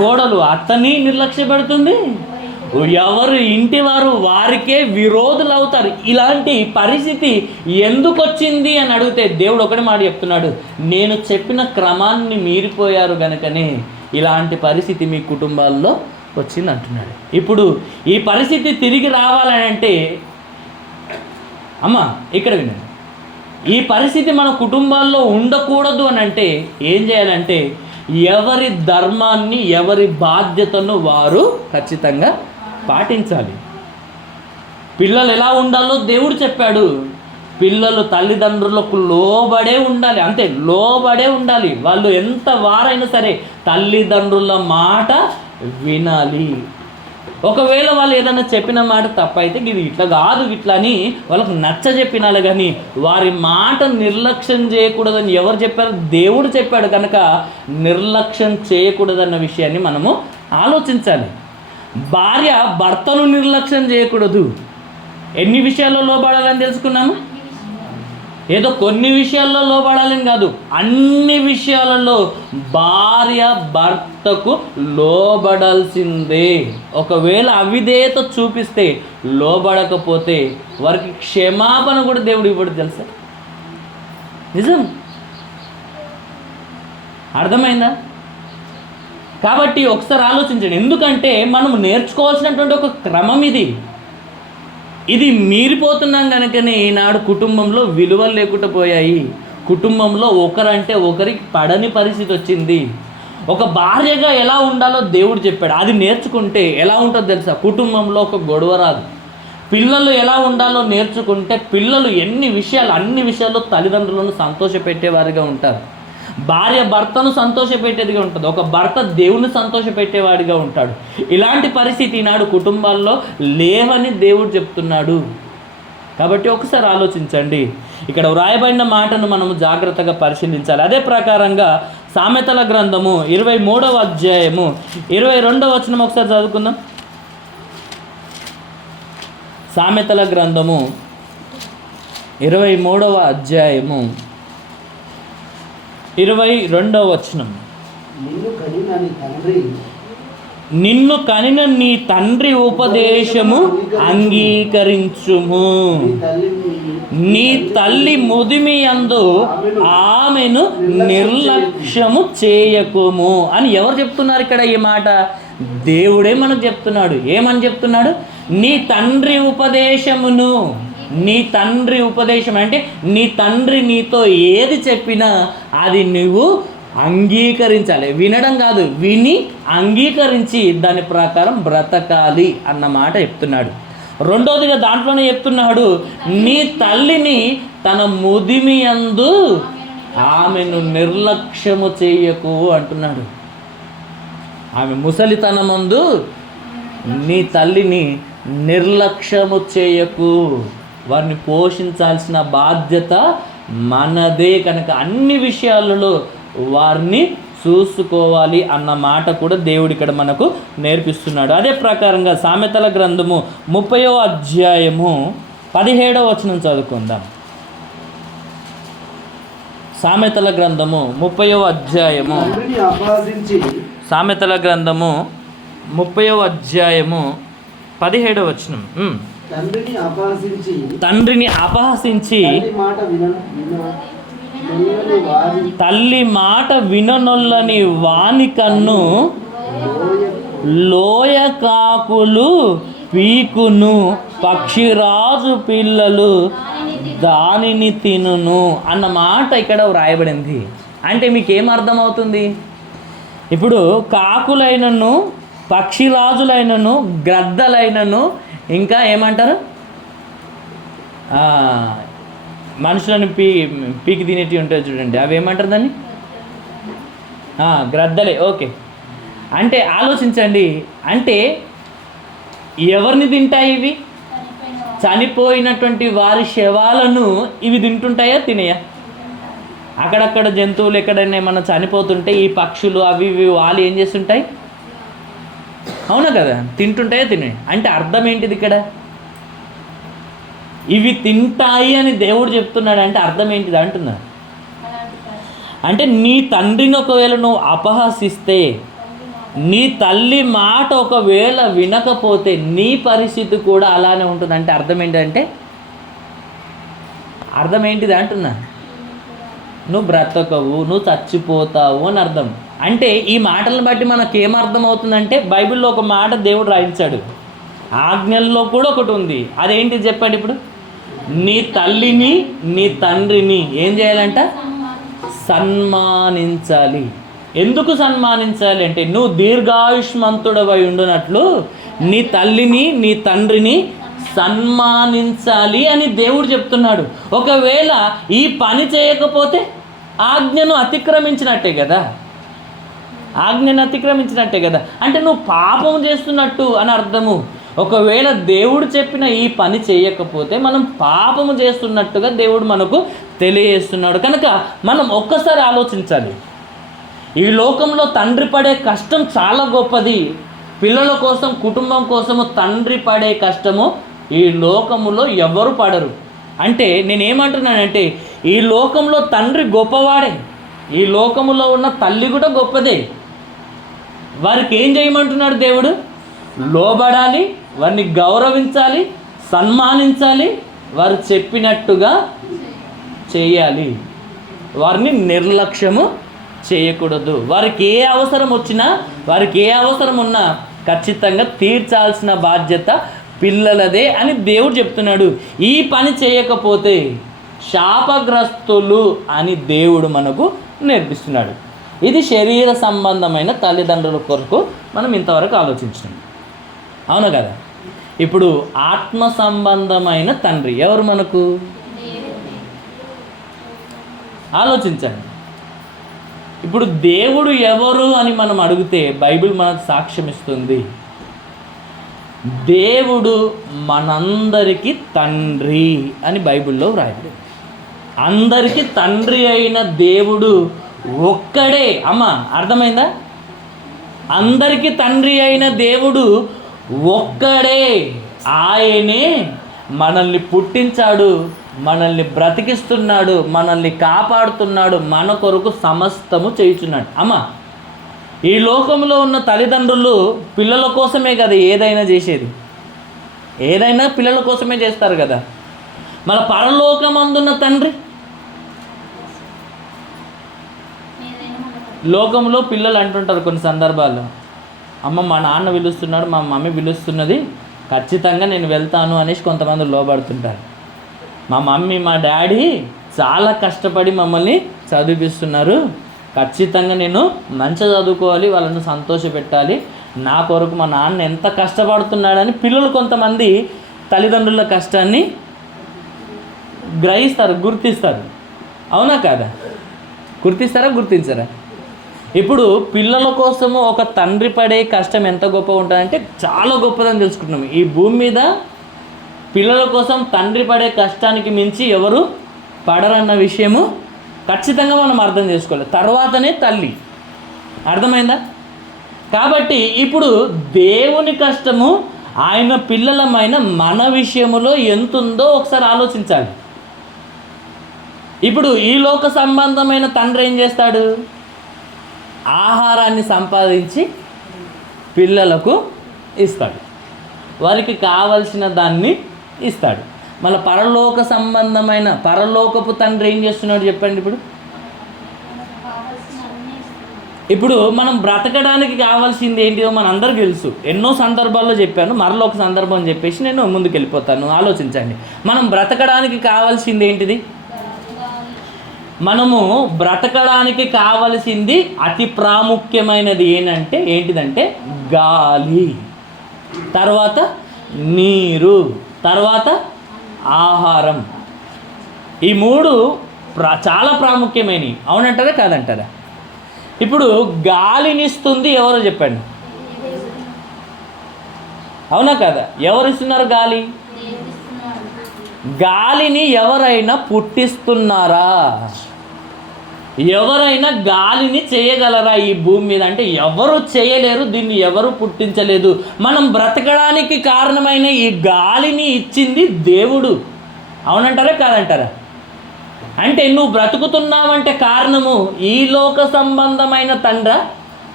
కోడలు అత్తని నిర్లక్ష్య పెడుతుంది, ఎవరు ఇంటి వారు వారికే విరోధులు అవుతారు. ఇలాంటి పరిస్థితి ఎందుకు వచ్చింది అని అడిగితే దేవుడు ఒకటి మాట చెప్తున్నాడు, నేను చెప్పిన క్రమాన్ని మీరిపోయారు గనుకనే ఇలాంటి పరిస్థితి మీ కుటుంబాల్లో వచ్చింది అంటున్నాడు. ఇప్పుడు ఈ పరిస్థితి తిరిగి రావాలని అంటే, అమ్మ ఇక్కడ వినండి, ఈ పరిస్థితి మన కుటుంబాల్లో ఉండకూడదు అని అంటే ఏం చేయాలంటే, ఎవరి ధర్మాన్ని ఎవరి బాధ్యతను వారు ఖచ్చితంగా పాటించాలి. పిల్లలు ఎలా ఉండాలో దేవుడు చెప్పాడు. పిల్లలు తల్లిదండ్రులకు లోబడే ఉండాలి, అంతే, లోబడే ఉండాలి. వాళ్ళు ఎంత వారైనా సరే తల్లిదండ్రుల మాట వినాలి. ఒకవేళ వాళ్ళు ఏదైనా చెప్పిన మాట తప్పైతే ఇది ఇట్లా కాదు ఇట్లా అని వాళ్ళకు నచ్చ చెప్పినాలి, కానీ వారి మాట నిర్లక్ష్యం చేయకూడదని ఎవరు చెప్పారు? దేవుడు చెప్పాడు కనుక నిర్లక్ష్యం చేయకూడదన్న విషయాన్ని మనము ఆలోచించాలి. భార్య భర్తను నిర్లక్ష్యం చేయకూడదు. ఎన్ని విషయాల్లో లోబడాలని తెలుసుకున్నాము? ఏదో కొన్ని విషయాల్లో లోబడాలని కాదు, అన్ని విషయాలలో భార్య భర్తకు లోబడాల్సిందే. ఒకవేళ అవిధేయత చూపిస్తే, లోబడకపోతే వారికి క్షమాపణ కూడా దేవుడు ఇవ్వడు, తెలుసా? నిజం, అర్థమైందా? కాబట్టి ఒకసారి ఆలోచించండి. ఎందుకంటే మనం నేర్చుకోవాల్సినటువంటి ఒక క్రమం ఇది మీరిపోతున్నాం కనుకనే ఈనాడు కుటుంబంలో విలువలు లేకుండా పోయాయి. కుటుంబంలో ఒకరంటే ఒకరికి పడని పరిస్థితి వచ్చింది. ఒక భార్యగా ఎలా ఉండాలో దేవుడు చెప్పాడు, అది నేర్చుకుంటే ఎలా ఉంటుందో తెలుసా? కుటుంబంలో ఒక గొడవ రాదు. పిల్లలు ఎలా ఉండాలో నేర్చుకుంటే పిల్లలు అన్ని విషయాల్లో తల్లిదండ్రులను సంతోషపెట్టేవారిగా ఉంటారు. భార్య భర్తను సంతోషపెట్టేదిగా ఉంటుంది, ఒక భర్త దేవుని సంతోషపెట్టేవాడిగా ఉంటాడు. ఇలాంటి పరిస్థితి ఈనాడు కుటుంబాల్లో లేవని దేవుడు చెప్తున్నాడు. కాబట్టి ఒకసారి ఆలోచించండి, ఇక్కడ వ్రాయబడిన మాటను మనము జాగ్రత్తగా పరిశీలించాలి. అదే ప్రకారంగా సామెతల గ్రంథము 23వ అధ్యాయము 22వ వచనం ఒకసారి చదువుకుందాం. సామెతల గ్రంథము 23వ అధ్యాయము 22వ వచనం. నిన్ను కనిన నీ తండ్రి ఉపదేశము అంగీకరించుము, నీ తల్లి ముదిమి యందు ఆమెను నిర్లక్ష్యము చేయకుము అని ఎవరు చెప్తున్నారు ఇక్కడ? ఈ మాట దేవుడే మనకు చెప్తున్నాడు. ఏమని చెప్తున్నాడు? నీ తండ్రి ఉపదేశమును. నీ తండ్రి ఉపదేశం అంటే నీ తండ్రి నీతో ఏది చెప్పినా అది నువ్వు అంగీకరించాలి. వినడం కాదు, విని అంగీకరించి దాని ప్రకారం బ్రతకాలి అన్న మాట చెప్తున్నాడు. రెండోదిగా దాంట్లోనే చెప్తున్నాడు, నీ తల్లిని తన ముదిమి యందు ఆమెను నిర్లక్ష్యము చేయకు అంటున్నాడు. ఆమె ముసలితనమందు నీ తల్లిని నిర్లక్ష్యము చేయకు. వారిని పోషించాల్సిన బాధ్యత మనదే కనుక అన్ని విషయాలలో వారిని చూసుకోవాలి అన్న మాట కూడా దేవుడు ఇక్కడ మనకు నేర్పిస్తున్నాడు. అదే ప్రకారంగా సామెతల గ్రంథము 30వ అధ్యాయము 17వ వచనం చదువుకుందాం. సామెతల గ్రంథము 30వ అధ్యాయము 17వ వచనం. తండ్రిని అపహసించి తల్లి మాట విననొల్లని వాని కన్ను లోయ కాకులు పీకును, పక్షిరాజు పిల్లలు దానిని తినును అన్న మాట ఇక్కడ వ్రాయబడింది. అంటే మీకేం అర్థమవుతుంది? ఇప్పుడు కాకులైనను, పక్షిరాజులైనను, గ్రద్దలైనను, ఇంకా ఏమంటారు, మనుషులను పీకి తినేటివి ఉంటాయి చూడండి, అవి ఏమంటారు దాన్ని? గ్రద్దలే. ఓకే. అంటే ఆలోచించండి, అంటే ఎవరిని తింటాయి ఇవి? చనిపోయినటువంటి వారి శవాలను ఇవి తింటుంటాయా, తినేయా? అక్కడక్కడ జంతువులు ఎక్కడైనా ఏమన్నా చనిపోతుంటే ఈ పక్షులు అవి ఇవి వాళ్ళు ఏం చేస్తుంటాయి? అవునా కదా, తింటుంటాయా, తినే. అంటే అర్థం ఏంటిది ఇక్కడ? ఇవి తింటాయి అని దేవుడు చెప్తున్నాడు అంటే అర్థం ఏంటిది అంటున్నాడు. అంటే నీ తండ్రిని ఒకవేళ నువ్వు అపహసిస్తే, నీ తల్లి మాట ఒకవేళ వినకపోతే నీ పరిస్థితి కూడా అలానే ఉంటుంది. అంటే అర్థం ఏంటంటే, అర్థం ఏంటిది అంటున్నా, నువ్వు బ్రతకవు, నువ్వు చచ్చిపోతావు అని అర్థం. అంటే ఈ మాటలను బట్టి మనకు ఏమర్థం అవుతుందంటే, బైబిల్లో ఒక మాట దేవుడు రాయించాడు, ఆజ్ఞల్లో కూడా ఒకటి ఉంది. అదేంటిది చెప్పండి ఇప్పుడు? నీ తల్లిని నీ తండ్రిని ఏం చేయాలంట? సన్మానించాలి. ఎందుకు సన్మానించాలి అంటే, నువ్వు దీర్ఘాయుష్మంతుడవై ఉండునట్లు నీ తల్లిని నీ తండ్రిని సన్మానించాలి అని దేవుడు చెప్తున్నాడు. ఒకవేళ ఈ పని చేయకపోతే ఆజ్ఞను అతిక్రమించినట్టే కదా, ఆజ్ఞను అతిక్రమించినట్టే కదా. అంటే నువ్వు పాపం చేస్తున్నట్టు అని అర్థము. ఒకవేళ దేవుడు చెప్పిన ఈ పని చేయకపోతే మనం పాపము చేస్తున్నట్టుగా దేవుడు మనకు తెలియజేస్తున్నాడు. కనుక మనం ఒక్కసారి ఆలోచించాలి, ఈ లోకంలో తండ్రి పడే కష్టం చాలా గొప్పది. పిల్లల కోసం, కుటుంబం కోసము తండ్రి పడే కష్టము ఈ లోకములో ఎవరు పడరు. అంటే నేనేమంటున్నానంటే, ఈ లోకంలో తండ్రి గొప్పవాడే, ఈ లోకములో ఉన్న తల్లి కూడా గొప్పదే. వారికి ఏం చేయమంటున్నాడు దేవుడు? లోబడాలి, వారిని గౌరవించాలి, సన్మానించాలి, వారు చెప్పినట్టుగా చేయాలి, వారిని నిర్లక్ష్యము చేయకూడదు. వారికి ఏ అవసరం వచ్చినా, వారికి ఏ అవసరం ఉన్నా ఖచ్చితంగా తీర్చాల్సిన బాధ్యత పిల్లలదే అని దేవుడు చెప్తున్నాడు. ఈ పని చేయకపోతే శాపగ్రస్తులు అని దేవుడు మనకు నేర్పిస్తున్నాడు. ఇది శరీర సంబంధమైన తల్లిదండ్రుల కొరకు మనం ఇంతవరకు ఆలోచించినాం, అవును కదా. ఇప్పుడు ఆత్మ సంబంధమైన తండ్రి ఎవరు మనకు? ఆలోచించండి. ఇప్పుడు దేవుడు ఎవరు అని మనం అడిగితే బైబిల్ మనకు సాక్ష్యం ఇస్తుంది. దేవుడు మనందరికీ తండ్రి అని బైబిల్లో వ్రాయబడింది. అందరికీ తండ్రి అయిన దేవుడు ఒక్కడే. అమ్మ అర్థమైందా? అందరికీ తండ్రి అయిన దేవుడు ఒక్కడే. ఆయనే మనల్ని పుట్టించాడు, మనల్ని బ్రతికిస్తున్నాడు, మనల్ని కాపాడుతున్నాడు, మన కొరకు సమస్తము చేయుచున్నాడు. అమ్మ ఈ లోకంలో ఉన్న తల్లిదండ్రులు పిల్లల కోసమే కదా ఏదైనా చేసేది, ఏదైనా పిల్లల కోసమే చేస్తారు కదా. మన పరలోకమందున్న తండ్రి, లోకంలో పిల్లలు అంటుంటారు కొన్ని సందర్భాల్లో, అమ్మ మా నాన్న పిలుస్తున్నాడు, మా మమ్మీ పిలుస్తున్నది, ఖచ్చితంగా నేను వెళ్తాను అనేసి కొంతమంది లోబడుతుంటారు. మా మమ్మీ మా డాడీ చాలా కష్టపడి మమ్మల్ని చదివిస్తున్నారు, ఖచ్చితంగా నేను మంచిగా చదువుకోవాలి, వాళ్ళను సంతోషపెట్టాలి, నా కొరకు మా నాన్న ఎంత కష్టపడుతున్నాడని పిల్లలు కొంతమంది తల్లిదండ్రుల కష్టాన్ని గ్రహిస్తారు, గుర్తిస్తారు. అవునా కాదా? గుర్తిస్తారా, గుర్తించరా? ఇప్పుడు పిల్లల కోసము ఒక తండ్రి పడే కష్టం ఎంత గొప్ప ఉంటుందంటే చాలా గొప్పదని తెలుసుకుంటున్నాము. ఈ భూమి మీద పిల్లల కోసం తండ్రి పడే కష్టానికి మించి ఎవరు పడరన్న విషయము ఖచ్చితంగా మనం అర్థం చేసుకోవాలి. తర్వాతనే తల్లి. అర్థమైందా? కాబట్టి ఇప్పుడు దేవుని కష్టము ఆయన పిల్లలమైన మన విషయములో ఎంత ఉందో ఒకసారి ఆలోచించాలి. ఇప్పుడు ఈ లోక సంబంధమైన తండ్రి ఏం చేస్తాడు? ఆహారాన్ని సంపాదించి పిల్లలకు ఇస్తాడు, వారికి కావలసిన దాన్ని ఇస్తాడు. మళ్ళీ పరలోక సంబంధమైన పరలోకపు తండ్రి ఏం చేస్తున్నాడు చెప్పండి? ఇప్పుడు ఇప్పుడు మనం బ్రతకడానికి కావాల్సింది ఏంటిదో మన అందరికీ తెలుసు. ఎన్నో సందర్భాల్లో చెప్పాను, మరలో ఒక సందర్భం చెప్పేసి నేను ముందుకు వెళ్ళిపోతాను. ఆలోచించండి, మనం బ్రతకడానికి కావాల్సింది ఏంటిది? మనము బ్రతకడానికి కావలసింది అతి ప్రాముఖ్యమైనది ఏంటిదంటే గాలి, తర్వాత నీరు, తర్వాత ఆహారం. ఈ మూడు చాలా ప్రాముఖ్యమైనవి. అవునంటారా కాదంటారా? ఇప్పుడు గాలినిస్తుంది ఎవరో చెప్పండి. అవునా కదా? ఎవరు ఇస్తున్నారు గాలి? గాలిని ఎవరైనా పుట్టిస్తున్నారా? ఎవరైనా గాలిని చేయగలరా ఈ భూమి మీద అంటే ఎవరు చేయలేరు, దీన్ని ఎవరు పుట్టించలేదు. మనం బ్రతకడానికి కారణమైన ఈ గాలిని ఇచ్చింది దేవుడు. అవునంటారా కాదంటారా? అంటే నువ్వు బ్రతుకుతున్నావంటే కారణము ఈ లోక సంబంధమైన తండ్రా,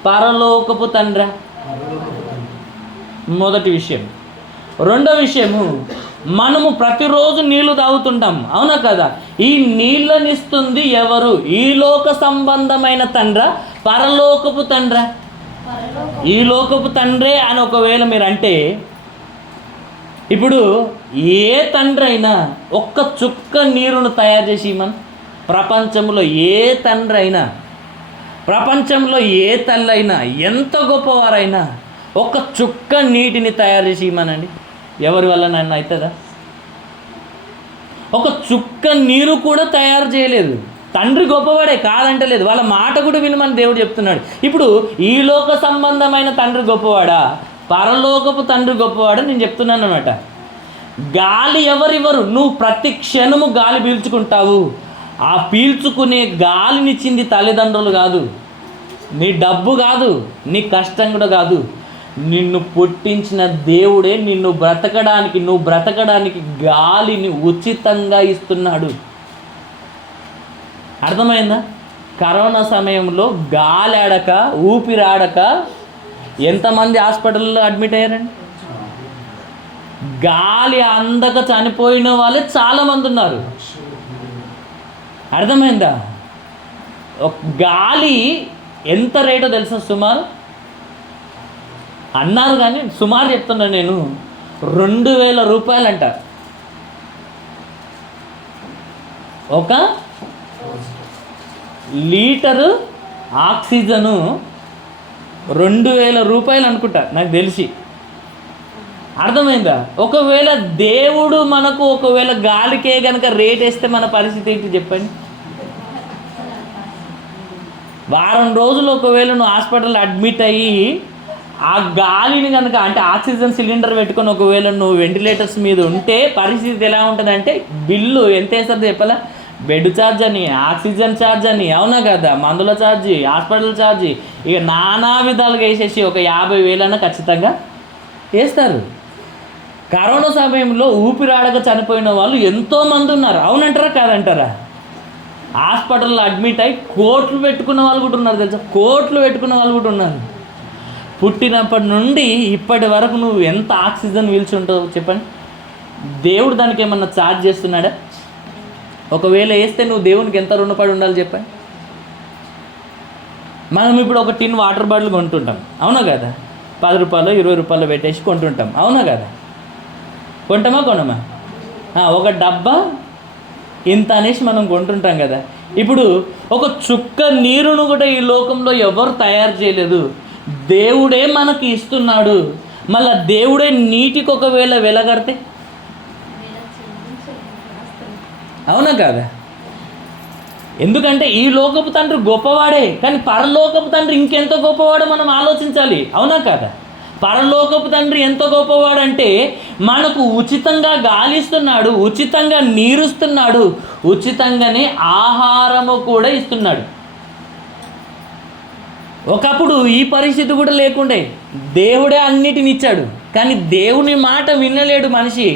పరలోకపు తండ్రా? మొదటి విషయం. రెండో విషయము, మనము ప్రతిరోజు నీళ్లు తాగుతుంటాం. అవునా కదా? ఈ నీళ్ళనిస్తుంది ఎవరు? ఈ లోక సంబంధమైన తండ్రా, పరలోకపు తండ్రా? ఈ లోకపు తండ్రే అని ఒకవేళ మీరు అంటే, ఇప్పుడు ఏ తండ్రి అయినా ఒక్క చుక్క నీరును తయారు చేసి మన ప్రపంచంలో ఏ తండ్రి అయినా, ప్రపంచంలో ఏ తల్లి అయినా, ఎంత గొప్పవారైనా ఒక చుక్క నీటిని తయారు చేసి ఇవ్వమనండి, ఎవరి వల్ల నన్ను అవుతుందా? ఒక చుక్క నీరు కూడా తయారు చేయలేదు. తండ్రి గొప్పవాడే, కాదంటలేదు. వాళ్ళ మాట కూడా వినమని దేవుడు చెప్తున్నాడు. ఇప్పుడు ఈ లోక సంబంధమైన తండ్రి గొప్పవాడా, పరలోకపు తండ్రి గొప్పవాడా? నేను చెప్తున్నాను అన్నమాట. గాలి ఎవరివ్వరు, నువ్వు ప్రతి క్షణము గాలి పీల్చుకుంటావు. ఆ పీల్చుకునే గాలినిచ్చింది తల్లిదండ్రులు కాదు, నీ డబ్బు కాదు, నీ కష్టం కూడా కాదు. నిన్ను పుట్టించిన దేవుడే నువ్వు బ్రతకడానికి గాలిని ఉచితంగా ఇస్తున్నాడు. అర్థమైందా? కరోనా సమయంలో గాలి ఆడక, ఊపిరాడక ఎంతమంది హాస్పిటల్లో అడ్మిట్ అయ్యారండి? గాలి అందక చనిపోయిన వాళ్ళే చాలామంది ఉన్నారు. అర్థమైందా? గాలి ఎంత రేటో తెలుసా? సుమారు అన్నారు కానీ సుమారు చెప్తున్నా నేను, 2000 రూపాయలు అంట ఒక లీటరు ఆక్సిజను. 2000 రూపాయలు అనుకుంటా నాకు తెలిసి. అర్థమైందా? ఒకవేళ దేవుడు మనకు ఒకవేళ గాలికే కనుక రేట్ వేస్తే మన పరిస్థితి ఏంటి చెప్పండి? వారం రోజులు ఒకవేళ నువ్వు హాస్పిటల్లో అడ్మిట్ అయ్యి ఆ గాలిని కనుక అంటే ఆక్సిజన్ సిలిండర్ పెట్టుకొని ఒకవేళ నువ్వు వెంటిలేటర్స్ మీద ఉంటే పరిస్థితి ఎలా ఉంటుందంటే బిల్లు ఎంత వేస్తుంది చెప్పాలా? బెడ్ ఛార్జ్ అని, ఆక్సిజన్ ఛార్జ్ అని, అవునా కదా, మందుల ఛార్జీ, హాస్పిటల్ ఛార్జీ, ఇక నానా విధాలుగా వేసేసి ఒక 50,000 ఖచ్చితంగా వేస్తారు. కరోనా సమయంలో ఊపిరాడక చనిపోయిన వాళ్ళు ఎంతోమంది ఉన్నారు. అవునంటారా కాదంటారా? హాస్పిటల్లో అడ్మిట్ అయ్యి కోట్లు పెట్టుకున్న వాళ్ళు కూడా ఉన్నారు తెలుసా? కోట్లు పెట్టుకున్న వాళ్ళు కూడా ఉన్నారు. పుట్టినప్పటి నుండి ఇప్పటి వరకు నువ్వు ఎంత ఆక్సిజన్ పీల్చుంటావు చెప్పండి? దేవుడు దానికి ఏమన్నా ఛార్జ్ చేస్తున్నాడా? ఒకవేళ వేస్తే నువ్వు దేవునికి ఎంత రుణపడి ఉండాలి చెప్పండి? మనం ఇప్పుడు ఒక టిన్ వాటర్ బాటిల్ కొంటుంటాం, అవునా కదా? 10 రూపాయలు 20 రూపాయలు పెట్టేసి కొంటుంటాం, అవునా కదా? కొంటామా కొనమా? ఒక డబ్బా ఇంత అనేసి మనం కొంటుంటాం కదా. ఇప్పుడు ఒక చుక్క నీరును కూడా ఈ లోకంలో ఎవరు తయారు చేయలేదు, దేవుడే మనకి ఇస్తున్నాడు. మళ్ళా దేవుడే నీటికి ఒకవేళ వెలగడితే, అవునా కాదా? ఎందుకంటే ఈ లోకపు తండ్రి గొప్పవాడే, కానీ పరలోకపు తండ్రి ఇంకెంతో గొప్పవాడో మనం ఆలోచించాలి, అవునా కాదా? పరలోకపు తండ్రి ఎంత గొప్పవాడంటే మనకు ఉచితంగా గాలిస్తున్నాడు, ఉచితంగా నీరుస్తున్నాడు, ఉచితంగానే ఆహారము కూడా ఇస్తున్నాడు. ఒకప్పుడు ఈ పరిస్థితి కూడా లేకుండే, దేవుడే అన్నిటిని ఇచ్చాడు. కానీ దేవుని మాట వినలేడు మనిషి,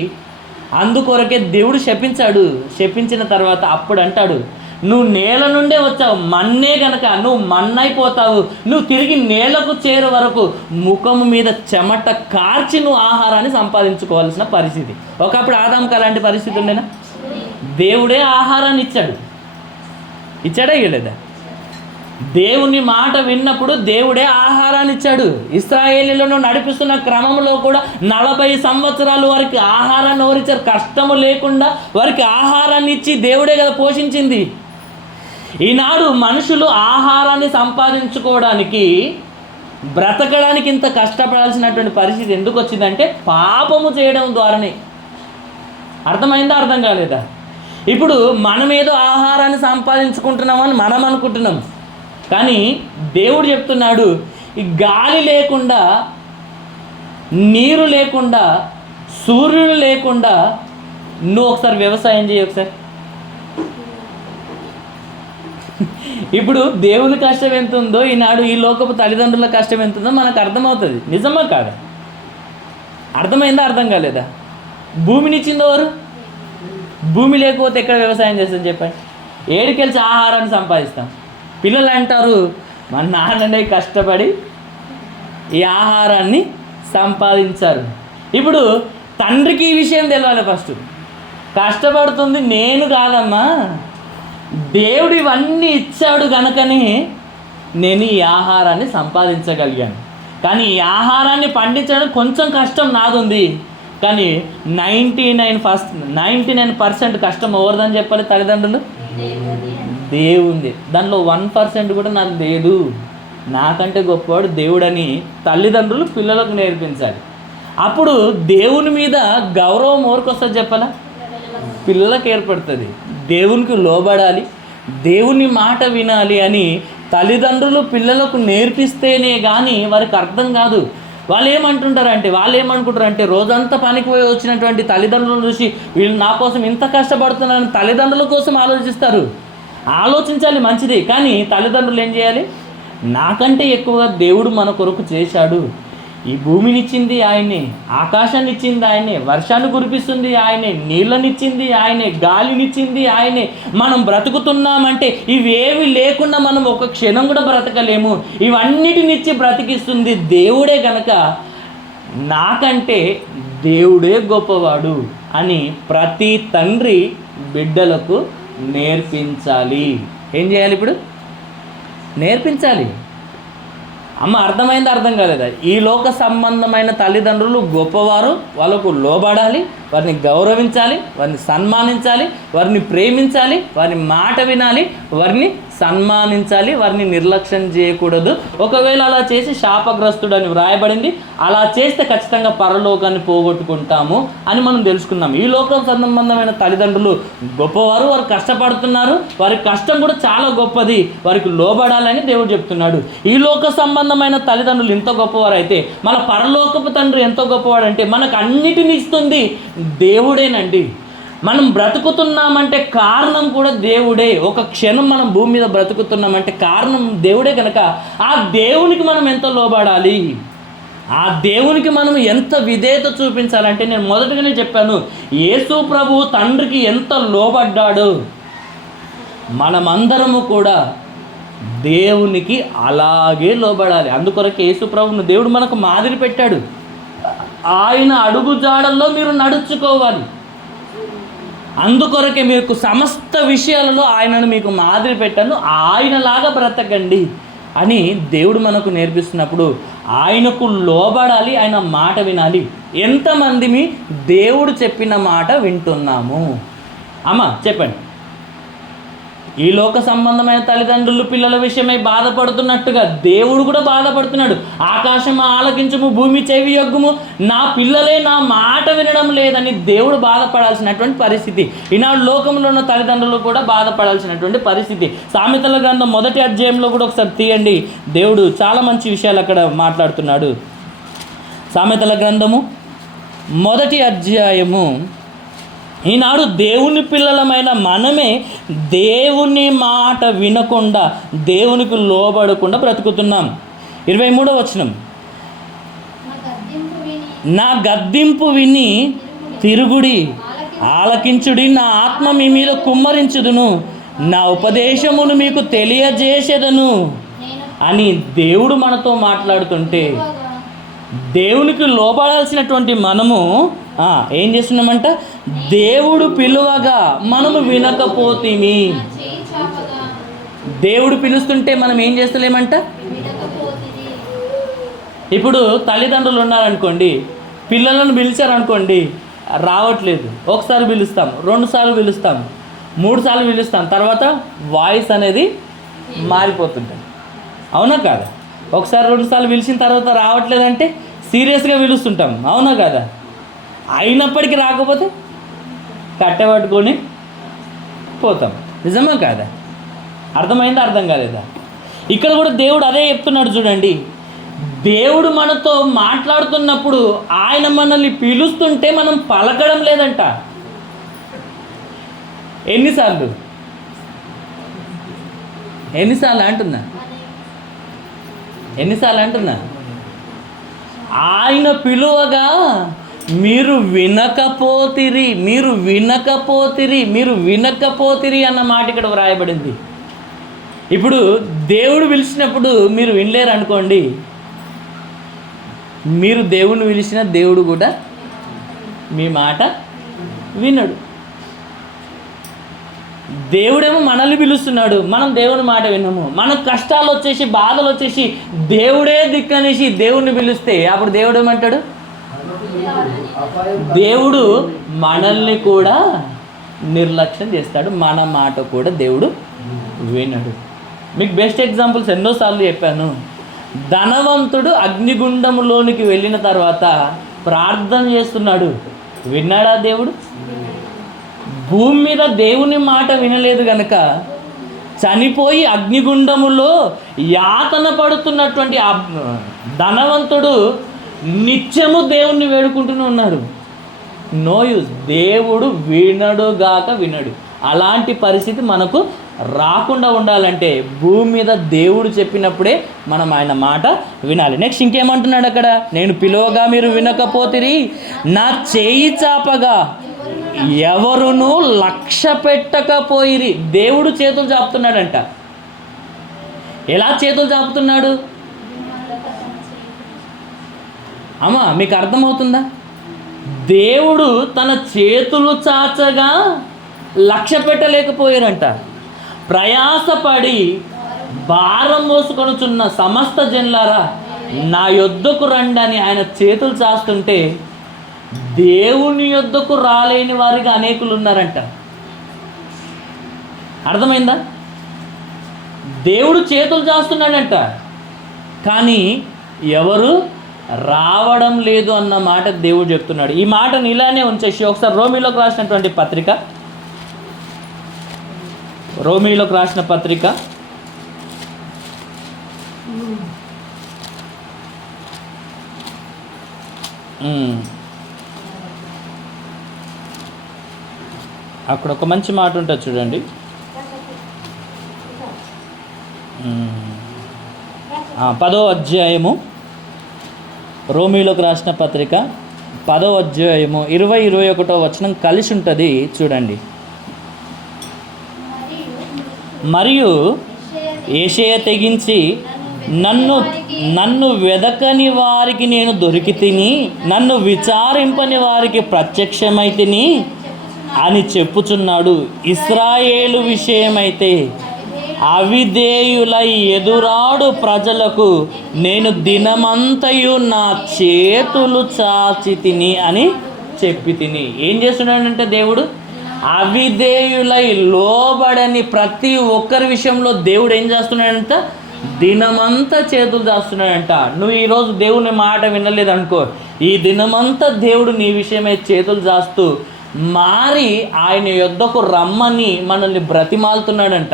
అందుకొరకే దేవుడు శపించాడు. శపించిన తర్వాత అప్పుడు అంటాడు, నువ్వు నేల నుండే వచ్చావు, మన్నే గనక నువ్వు మన్నైపోతావు, నువ్వు తిరిగి నేలకు చేరే వరకు ముఖము మీద చెమట కార్చి నువ్వు ఆహారాన్ని సంపాదించుకోవాల్సిన పరిస్థితి. ఒకప్పుడు ఆదాముకు అలాంటి పరిస్థితి ఉండేనా? దేవుడే ఆహారాన్ని ఇచ్చాడా ఇవ్వలేదా? దేవుని మాట విన్నప్పుడు దేవుడే ఆహారాన్ని ఇచ్చాడు. ఇశ్రాయేలీయులను నడిపిస్తున్న క్రమంలో కూడా 40 సంవత్సరాలు వారికి ఆహారాన్ని ఎవరిచ్చారు? కష్టము లేకుండా వారికి ఆహారాన్ని ఇచ్చి దేవుడే కదా పోషించింది. ఈనాడు మనుషులు ఆహారాన్ని సంపాదించుకోవడానికి, బ్రతకడానికి ఇంత కష్టపడాల్సినటువంటి పరిస్థితి ఎందుకు వచ్చిందంటే పాపము చేయడం ద్వారానే. అర్థమైందా? అర్థం కాలేదా? ఇప్పుడు మనమేదో ఆహారాన్ని సంపాదించుకుంటున్నామని మనం అనుకుంటున్నాం, కానీ దేవుడు చెప్తున్నాడు, ఈ గాలి లేకుండా, నీరు లేకుండా, సూర్యుడు లేకుండా నువ్వు ఒకసారి వ్యవసాయం చేయి ఒకసారి. ఇప్పుడు దేవుని కష్టం ఎంత ఉందో, ఈనాడు ఈ లోకపు తల్లిదండ్రుల కష్టం ఎంత ఉందో మనకు అర్థమవుతుంది. నిజమా కాదా? అర్థమైందా? అర్థం కాలేదా? భూమినిచ్చింది ఎవరు? భూమి లేకపోతే ఎక్కడ వ్యవసాయం చేస్తాం చెప్పండి? ఏడికెళ్ళి ఆహారాన్ని సంపాదిస్తాం. పిల్లలు అంటారు, మా నాన్ననే కష్టపడి ఈ ఆహారాన్ని సంపాదించారు. ఇప్పుడు తండ్రికి ఈ విషయం తెలియాలి. ఫస్ట్ కష్టపడుతుంది నేను కాదమ్మా, దేవుడు ఇవన్నీ ఇచ్చాడు కనుకనే నేను ఈ ఆహారాన్ని సంపాదించగలిగాను. కానీ ఈ ఆహారాన్ని పండించడానికి కొంచెం కష్టం నాదుంది, కానీ 99% కష్టం ఎవరిదని చెప్పాలి? తల్లిదండ్రులు. దేవుంది. దానిలో 1% కూడా నాకు లేదు, నాకంటే గొప్పవాడు దేవుడని తల్లిదండ్రులు పిల్లలకు నేర్పించాలి. అప్పుడు దేవుని మీద గౌరవం ఎవరికి వస్తుంది చెప్పాలా? పిల్లలకు ఏర్పడుతుంది. దేవునికి లోబడాలి, దేవుని మాట వినాలి అని తల్లిదండ్రులు పిల్లలకు నేర్పిస్తేనే కానీ వారికి అర్థం కాదు. వాళ్ళు ఏమనుకుంటారంటే రోజంతా పనికి పోయి వచ్చినటువంటి తల్లిదండ్రులను చూసి వీళ్ళు నా కోసం ఇంత కష్టపడుతున్నారని తల్లిదండ్రుల కోసం ఆలోచిస్తారు. ఆలోచించాలి, మంచిది. కానీ తల్లిదండ్రులు ఏం చేయాలి? నాకంటే ఎక్కువగా దేవుడు మన కొరకు చేశాడు. ఈ భూమినిచ్చింది ఆయనే, ఆకాశాన్ని ఇచ్చింది ఆయనే, వర్షాన్ని కురిపిస్తుంది ఆయనే, నీళ్ళనిచ్చింది ఆయనే, గాలినిచ్చింది ఆయనే. మనం బ్రతుకుతున్నామంటే ఇవేవి లేకుండా మనం ఒక క్షణం కూడా బ్రతకలేము. ఇవన్నిటినిచ్చి బ్రతికిస్తుంది దేవుడే కనుక నాకంటే దేవుడే గొప్పవాడు అని ప్రతి తండ్రి బిడ్డలకు నేర్పించాలి. ఏం చేయాలి? ఇప్పుడు నేర్పించాలి. అమ్మ అర్థమైందా? అర్థం కాలేదా? ఈ లోక సంబంధమైన తల్లిదండ్రులు గొప్పవారు, వాళ్ళకు లోబడాలి, వారిని గౌరవించాలి, వారిని సన్మానించాలి, వారిని ప్రేమించాలి, వారి మాట వినాలి, వారిని సన్మానించాలి, వారిని నిర్లక్ష్యం చేయకూడదు. ఒకవేళ అలా చేసి శాపగ్రస్తుడు అని వ్రాయబడింది. అలా చేస్తే ఖచ్చితంగా పరలోకాన్ని పోగొట్టుకుంటాము అని మనం తెలుసుకున్నాం. ఈ లోకం సంబంధమైన తల్లిదండ్రులు గొప్పవారు, వారు కష్టపడుతున్నారు, వారి కష్టం కూడా చాలా గొప్పది, వారికి లోబడాలని దేవుడు చెప్తున్నాడు. ఈ లోక సంబంధమైన తల్లిదండ్రులు ఎంత గొప్పవారు అయితే మన పరలోకపు తండ్రి ఎంత గొప్పవాడంటే మనకు అన్నిటిని ఇస్తుంది దేవుడేనండి. మనం బ్రతుకుతున్నామంటే కారణం కూడా దేవుడే. ఒక క్షణం మనం భూమి మీద బ్రతుకుతున్నామంటే కారణం దేవుడే కనుక ఆ దేవునికి మనం ఎంత లోబడాలి, ఆ దేవునికి మనం ఎంత విధేయత చూపించాలంటే నేను మొదటగానే చెప్పాను, యేసు ప్రభు తండ్రికి ఎంత లోబడ్డాడు, మనమందరము కూడా దేవునికి అలాగే లోబడాలి. అందుకొరకు యేసు ప్రభువును దేవుడు మనకు మాదిరి పెట్టాడు. ఆయన అడుగు జాడల్లో మీరు నడుచుకోవాలి. అందుకొరకే మీకు సమస్త విషయాలలో ఆయనను మీకు మాదిరి పెట్టాను, ఆయనలాగా బ్రతకండి అని దేవుడు మనకు నేర్పిస్తున్నప్పుడు ఆయనకు లోబడాలి, ఆయన మాట వినాలి. ఎంతమంది మీ దేవుడు చెప్పిన మాట వింటున్నాము? అమ్మ చెప్పండి. ఈ లోక సంబంధమైన తల్లిదండ్రులు పిల్లల విషయమై బాధపడుతున్నట్టుగా దేవుడు కూడా బాధపడుతున్నాడు. ఆకాశం ఆలకించుము, భూమి చెవి యొగ్గుము, నా పిల్లలే నా మాట వినడం లేదని దేవుడు బాధపడాల్సినటువంటి పరిస్థితి. ఈనాడు లోకంలో ఉన్న తల్లిదండ్రులు కూడా బాధపడాల్సినటువంటి పరిస్థితి. సామెతల గ్రంథం 1వ అధ్యాయంలో కూడా ఒకసారి తీయండి. దేవుడు చాలా మంచి విషయాలు అక్కడ మాట్లాడుతున్నాడు. సామెతల గ్రంథము 1వ అధ్యాయము. ఈనాడు దేవుని పిల్లలమైన మనమే దేవుని మాట వినకుండా, దేవునికి లోబడకుండా బ్రతుకుతున్నాం. 23వ వచనం, నా గద్దింపు విని తిరుగుడి, ఆలకించుడి, నా ఆత్మ మీ మీద కుమ్మరించుదును, నా ఉపదేశమును మీకు తెలియజేసేదను అని దేవుడు మనతో మాట్లాడుతుంటే దేవునికి లోపడాల్సినటువంటి మనము ఏం చేస్తున్నామంట? దేవుడు పిలువగా మనము వినకపోతేమి, దేవుడు పిలుస్తుంటే మనం ఏం చేస్తలేమంట? ఇప్పుడు తల్లిదండ్రులు ఉన్నారనుకోండి, పిల్లలను పిలిచారనుకోండి, రావట్లేదు. ఒకసారి పిలుస్తాం, 2 సార్లు పిలుస్తాం, 3 సార్లు పిలుస్తాం, తర్వాత వాయిస్ అనేది మారిపోతుంటుంది. అవునా కాదా? ఒకసారి 2 సార్లు పిలిచిన తర్వాత రావట్లేదంటే సీరియస్గా పిలుస్తుంటాం. అవునా కాదా? అయినప్పటికీ రాకపోతే కట్టెపట్టుకొని పోతాం. నిజమా కాదా? అర్థమైందా? అర్థం కాలేదా? ఇక్కడ కూడా దేవుడు అదే చెప్తున్నాడు చూడండి. దేవుడు మనతో మాట్లాడుతున్నప్పుడు ఆయన మనల్ని పిలుస్తుంటే మనం పలకడం లేదంట. ఎన్నిసార్లు అంటున్నా? ఆయన పిలువగా మీరు వినకపోతిరి అన్న మాట ఇక్కడ వ్రాయబడింది. ఇప్పుడు దేవుడు పిలిచినప్పుడు మీరు వినలేరు అనుకోండి, మీరు దేవుడిని పిలిచిన దేవుడు కూడా మీ మాట వినడు. దేవుడేమో మనల్ని పిలుస్తున్నాడు, మనం దేవుని మాట వినము. మనకు కష్టాలు వచ్చేసి, బాధలు వచ్చేసి దేవుడే దిక్కనేసి దేవుడిని పిలిస్తే అప్పుడు దేవుడు ఏమంటాడు? దేవుడు మనల్ని కూడా నిర్లక్ష్యం చేస్తాడు, మన మాట కూడా దేవుడు వినడు. మీకు బెస్ట్ ఎగ్జాంపుల్స్ ఎన్నోసార్లు చెప్పాను. ధనవంతుడు అగ్నిగుండములోనికి వెళ్ళిన తర్వాత ప్రార్థన చేస్తున్నాడు, విన్నాడా దేవుడు? భూమి మీద దేవుని మాట వినలేదు గనక చనిపోయి అగ్నిగుండములో యాతన పడుతున్నటువంటి ఆ ధనవంతుడు నిత్యము దేవుణ్ణి వేడుకుంటూనే ఉన్నారు. No use. దేవుడు వినడు. అలాంటి పరిస్థితి మనకు రాకుండా ఉండాలంటే భూమి మీద దేవుడు చెప్పినప్పుడే మనం ఆయన మాట వినాలి. నెక్స్ట్ ఇంకేమంటున్నాడు అక్కడ? నేను పిలువగా మీరు వినకపోతిరి, నా చేయి చాపగా ఎవరునూ లక్ష్య పెట్టకపోయిరి. దేవుడు చేతులు చాపుతున్నాడంట. ఎలా చేతులు చాపుతున్నాడు? అమ్మా మీకు అర్థమవుతుందా? దేవుడు తన చేతులు చాచగా లక్ష్య పెట్టలేకపోయారంట. ప్రయాసపడి భారం మోసుకొనుచున్న సమస్త జనులారా నా యొద్దకు రండి అని ఆయన చేతులు చాస్తుంటే దేవుని యొద్దకు రాలేని వారిగా అనేకులు ఉన్నారంట. అర్థమైందా? దేవుడు చేతులు చాస్తున్నాడంట, కానీ ఎవరు రావడం లేదు అన్న మాట దేవుడు చెప్తున్నాడు. ఈ మాటను ఇలానే ఉంచేసి ఒకసారి రోమీలోకి రాసినటువంటి పత్రిక, అక్కడ ఒక మంచి మాట ఉంటుంది చూడండి. పదో అధ్యాయము, రోమీలోకి రాసిన పత్రిక 10వ అధ్యాయము 20-21 వచనం కలిసి ఉంటుంది చూడండి. మరియు యెషయా తెగించి నన్ను వెదకని వారికి నేను దొరికి తిని, నన్ను విచారింపని వారికి ప్రత్యక్షమై తిని అని చెప్పుచున్నాడు. ఇశ్రాయేలు విషయమైతే అవిధేయులై ఎదురాడు ప్రజలకు నేను దినమంతయు నా చేతులు చాచి తిని అని చెప్పి తిని. ఏం చేస్తున్నాడంటే దేవుడు అవిధేయులై లోబడని ప్రతి ఒక్కరి విషయంలో దేవుడు ఏం చేస్తున్నాడంట? దినమంతా చేతులు చాస్తున్నాడంట. నువ్వు ఈరోజు దేవుని మాట వినలేదనుకో, ఈ దినమంతా దేవుడు నీ విషయమై చేతులు చాస్తూ మారి ఆయన యొద్దకు రమ్మని మనల్ని బ్రతిమాలుతున్నాడంట.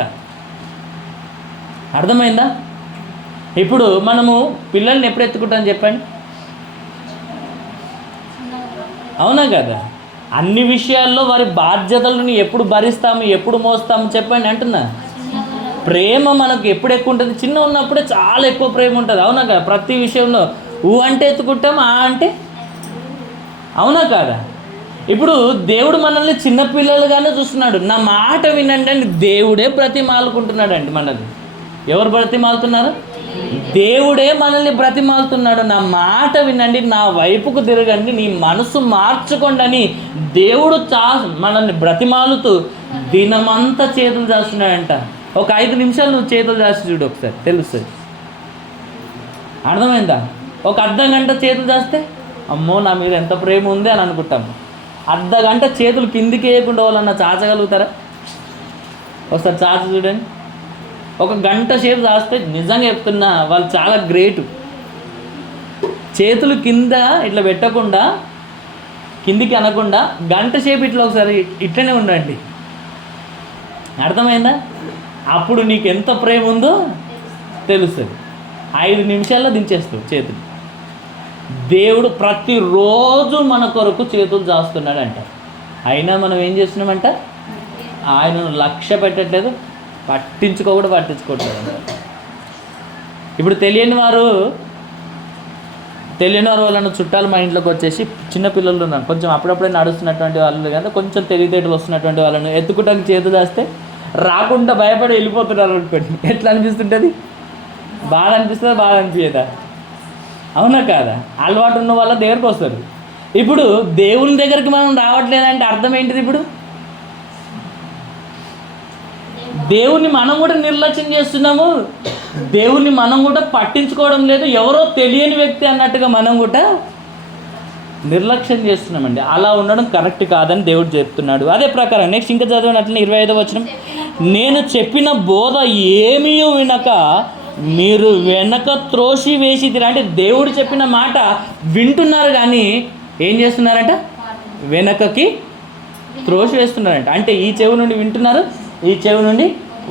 అర్థమైందా? ఇప్పుడు మనము పిల్లల్ని ఎప్పుడు ఎత్తుకుంటాం చెప్పండి? అవునా కదా? అన్ని విషయాల్లో వారి బాధ్యతలను ఎప్పుడు భరిస్తాము, ఎప్పుడు మోస్తాము చెప్పండి అంటున్నా. ప్రేమ మనకు ఎప్పుడు ఎక్కువ ఉంటుంది? చిన్న ఉన్నప్పుడే చాలా ఎక్కువ ప్రేమ ఉంటుంది. అవునా కదా? ప్రతి విషయంలో ఊ అంటే ఎత్తుకుంటాం, ఆ అంటే. అవునా కాదా? ఇప్పుడు దేవుడు మనల్ని చిన్నపిల్లలుగానే చూస్తున్నాడు. నా మాట వినండి అని దేవుడే బ్రతిమాలుకుంటున్నాడు మనల్ని. ఎవరు బ్రతిమాలుతున్నారు? దేవుడే మనల్ని బ్రతిమాలుతున్నాడు. నా మాట వినండి, నా వైపుకు తిరగండి, నీ మనసు మార్చుకోండి అని దేవుడు మనల్ని బ్రతిమాలుతూ దినమంతా చేతులు చేస్తున్నాడంట. ఒక 5 నిమిషాలు నువ్వు చేతులు దాచి చూడు, ఒకసారి తెలుస్తుంది. అర్థమైందా? ఒక అర్ధ గంట చేతులు దాస్తే అమ్మో నా మీద ఎంత ప్రేమ ఉంది అని అనుకుంటాము. అర్ధ గంట చేతులు కిందికి వేయకుండా వాళ్ళన్నా చాచగలుగుతారా? ఒకసారి చాచి చూడండి. ఒక గంట సేపు దాస్తే నిజంగా చెప్తున్నా వాళ్ళు చాలా గ్రేటు. చేతులు కింద ఇట్లా పెట్టకుండా, కిందికి అనకుండా గంట సేపు ఇట్లా ఒకసారి ఇట్లనే ఉండండి. అర్థమైందా? అప్పుడు నీకు ఎంత ప్రేమ ఉందో తెలుస్తుంది. 5 నిమిషాల్లో దించేస్తావు చేతులు. దేవుడు ప్రతిరోజు మన కొరకు చేతులు చాస్తున్నాడు అంట. అయినా మనం ఏం చేస్తున్నామంట? ఆయనను లక్ష్య పెట్టట్లేదు, పట్టించుకోవట్లేదు. ఇప్పుడు తెలియని వారు వాళ్ళను చుట్టాలు మా ఇంట్లోకి వచ్చేసి చిన్నపిల్లలు ఉన్నారు, కొంచెం అప్పుడప్పుడే నడుస్తున్నటువంటి వాళ్ళు కదా, కొంచెం తెలివితేటలు వస్తున్నటువంటి వాళ్ళను ఎత్తుకోవడానికి చేతులు చేస్తే రాకుండా భయపడి వెళ్ళిపోతున్నారు అనుకోండి. ఎట్లా అనిపిస్తుంటుంది? బాగా అనిపిస్తుందా? బాగా అనిపించదా? అవునా కాదా? అలవాటు ఉన్న వాళ్ళ దగ్గరకు వస్తారు. ఇప్పుడు దేవుని దగ్గరికి మనం రావట్లేదంటే అర్థం ఏంటిది? ఇప్పుడు దేవుణ్ణి మనం కూడా నిర్లక్ష్యం చేస్తున్నాము, దేవుణ్ణి మనం కూడా పట్టించుకోవడం లేదు, ఎవరో తెలియని వ్యక్తి అన్నట్టుగా మనం కూడా నిర్లక్ష్యం చేస్తున్నామండి. అలా ఉండడం కరెక్ట్ కాదని దేవుడు చెప్తున్నాడు. అదే ప్రకారం నెక్స్ట్ ఇంకా చదవనట్లనే 25వ వచనం, నేను చెప్పిన బోధ ఏమీ వినక మీరు వెనక త్రోసి వేసిదిరా. అంటే దేవుడు చెప్పిన మాట వింటున్నారు కానీ ఏం చేస్తున్నారంట? వెనకకి త్రోసి వేస్తున్నారంట. అంటే ఈ చెవి నుండి వింటున్నారు, ఈ చెవి నుండి